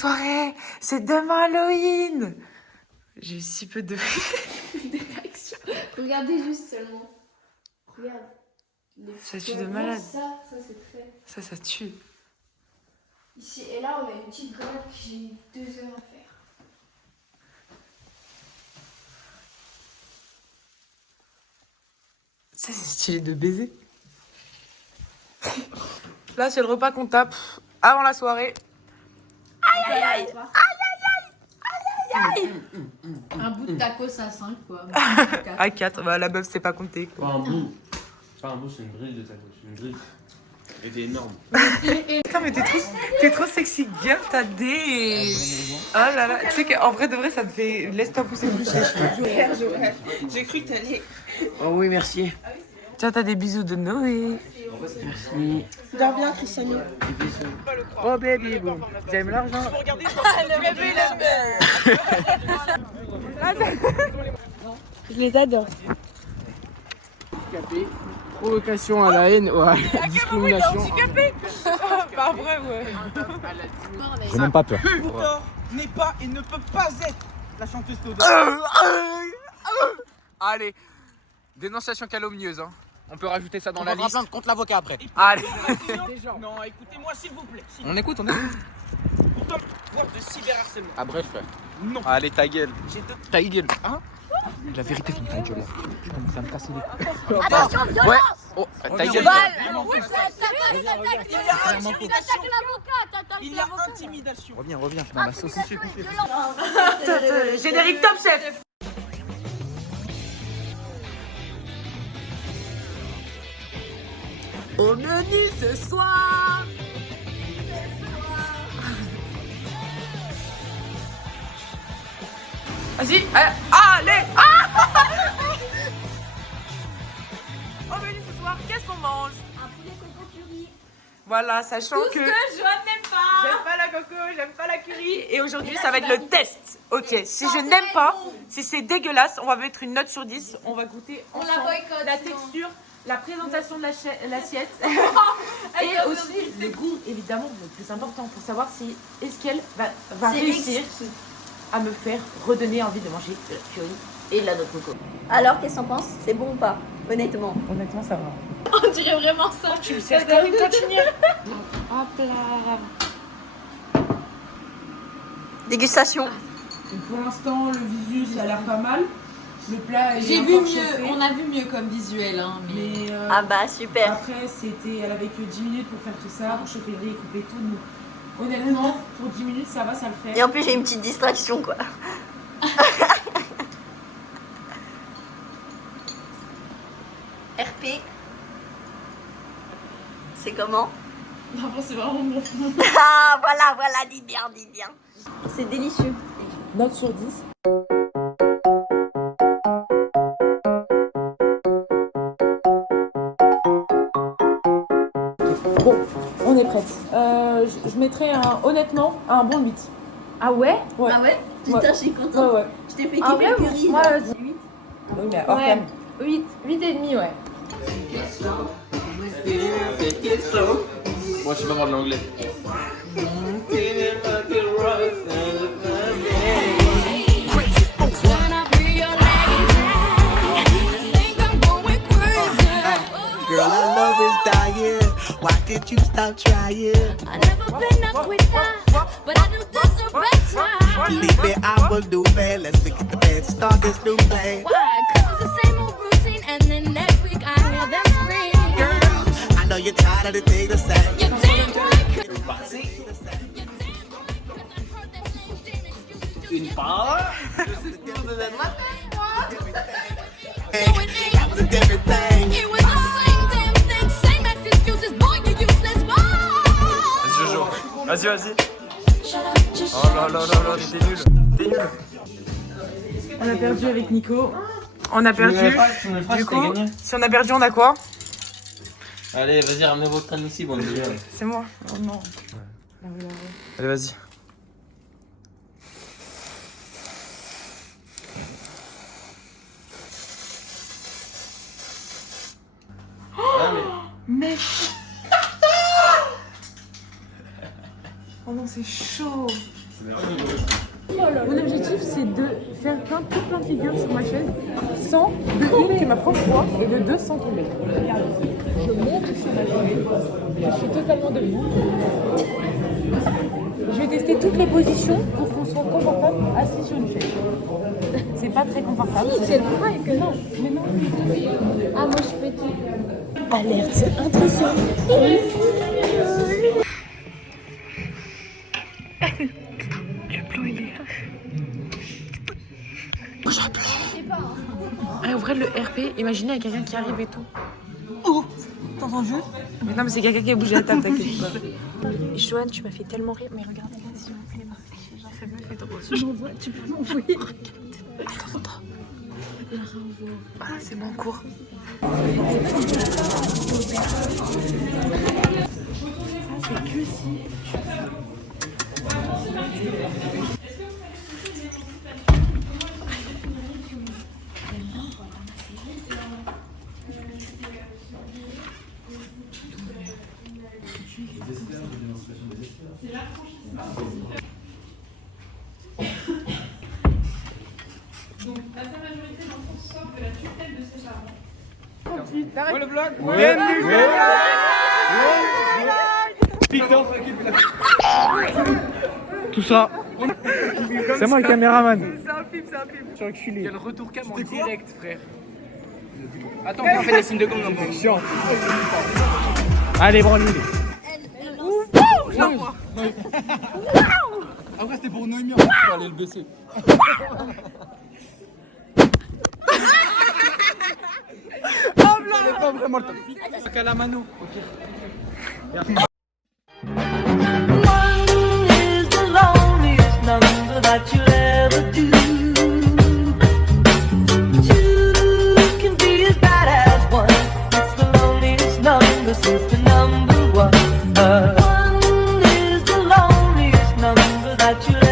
soirée. C'est demain Halloween. J'ai eu si peu de... Des réactions. Regardez juste seulement. Regarde. Ça tue de malade. Ça c'est très... Ça tue. Ici et là, on a une petite grenade que j'ai mis 2 heures à faire. Ça, c'est stylé de baiser. Là, c'est le repas qu'on tape avant la soirée. Aïe aïe aïe. Aïe aïe aïe. Un bout de tacos à 5 quoi. À 4, bah la meuf c'est pas compté. Pas un bout. Pas un bout, c'est une grille de tacos. C'est une grille. Et t'es énorme. Putain, mais t'es trop sexy girl, t'as des... Oh là là, tu sais qu'en vrai de vrai, ça te fait... Laisse-toi pousser une bouche. J'ai cru que t'allais... Oh oui, merci. Tiens, t'as des bisous de Noé. Merci. Dors bien, Christiane. Oh baby, bon. J'aime l'argent. Le bébé, je les adore. Provocation à la haine ou à la discrimination. Pas vrai, ouais. J'ai même pas peur. Théodore n'est pas et ne peut pas être la chanteuse Théodore. Allez, dénonciation calomnieuse. Hein. On peut rajouter ça dans la liste. plainte contre l'avocat après. Allez. Non, écoutez-moi s'il vous plaît. On écoute, on écoute. Pourtant, voir de cyberharcèlement. Ah bref, frère. Non. Allez, ta gueule. Ta gueule. Hein? La vérité, c'est ta gueule. Je commence à me casser les couilles. Attention, violence! Ouais. Oh, ta gueule. Il y a intimidation. Reviens, je suis dans la sauce. Générique Top Chef. Au menu ce soir. Vas-y, allez. Au menu ce soir, qu'est-ce qu'on mange? Un poulet coco curry. Voilà, sachant Tout ce que Joanne n'aime pas. J'aime pas la coco, j'aime pas la curry. Et aujourd'hui, ça va être le test. Ok, si je n'aime pas, si c'est dégueulasse, on va mettre une note sur 10. On va goûter On la ensemble boycotte, la sinon. texture, la présentation de l'assiette. Et aussi le goût, évidemment, le plus important pour savoir si est-ce qu'elle va C'est réussir exquis. à me faire redonner envie de manger de la curry et de la noix de coco. Alors, qu'est-ce qu'on pense? C'est bon ou pas? Honnêtement. Honnêtement, ça va. On dirait vraiment ça. Tu me sers comme une cantinière. Hop là. Dégustation. Pour l'instant, le visu, ça a l'air pas mal. Le plat est J'ai vu encore mieux, chauffé. on a vu mieux comme visuel. Hein, mais... Ah bah super. Après, elle avait que 10 minutes pour faire tout ça, pour chauffer le riz et couper tout. Donc, honnêtement, pour 10 minutes, ça va, ça le fait. Et en plus, j'ai une petite distraction quoi. RP. C'est comment? Non, bon, c'est vraiment bon. Ah voilà, dis bien. C'est délicieux. Note sur 10. Bon, on est prête. Je mettrais honnêtement un bon 8. Ah ouais? Ouais. Ah ouais? Putain, je suis contente. Ouais. Je t'ai fait Ah kiffer ouais, le curry. moi, là. 8. Oui, mais hors cam. 8 et demi, ouais. Moi, je sais pas voir de l'anglais. Girl, our love is dying. Why did you stop trying? I never been a quitter, but I do deserve better. Believe me, I will do bad. Let's forget the bad, start this new plan. Why? 'Cause it's the same old routine, and then next week I hear them scream. Girl, I know you're tired of the thing to say. You're damn right. Une part. That was a different thing. It was the same damn thing, same ass excuses, boy, you useless boy. Vas-y, Jojo. Vas-y. Oh là là là là, t'es nul. On a perdu avec Nico. On a perdu. Tu me le feras, Du si t'as coup, gagné. si on a perdu, on a quoi? Allez, vas-y, ramenez votre crâne ici, bande de gueule. C'est moi. Oh non. Allez, vas-y. Mec. Oh non, c'est chaud. Mon objectif, c'est de faire tout plein de figures sur ma chaise, sans de une qui m'approche droit et de deux sans tomber. Je monte sur ma chaise, je suis totalement debout. Je vais tester toutes les positions pour qu'on soit confortable assis sur une chaise. C'est pas très confortable. Si, c'est vrai que non. Mais non. Ah, moi je fais tout. Alerte, intrusion. Le plan il est là. Allez, ouvrez le RP, imaginez il y a quelqu'un qui arrive et tout. Oh, t'entends le jeu? Mais non, mais c'est quelqu'un qui a bougé la table, t'inquiète pas. Joanne, tu m'as fait tellement rire, mais regardez-moi s'il vous plaît, genre ça me fait trop rire. J'envoie, tu peux m'envoyer. Attends. Ah, c'est bon, cours. Ça, c'est que si. Donc, la très majorité d'enfants sortent de la tutelle de ses parents. Ouais, le vlog. Tout ça. C'est moi le caméraman. C'est un film. Je suis enculé. Il y a le retour cam en direct, frère. Attends, on fait des signes de gomme dans le Chiant. Allez, branle-nous. Après, c'était pour Noémie, on va aller le baisser. Oh, blanc. Pas vraiment le temps. À la mano. Ok. Number that you'll ever do. Two can be as bad as one. It's the loneliest number since the number one. One is the loneliest number that you'll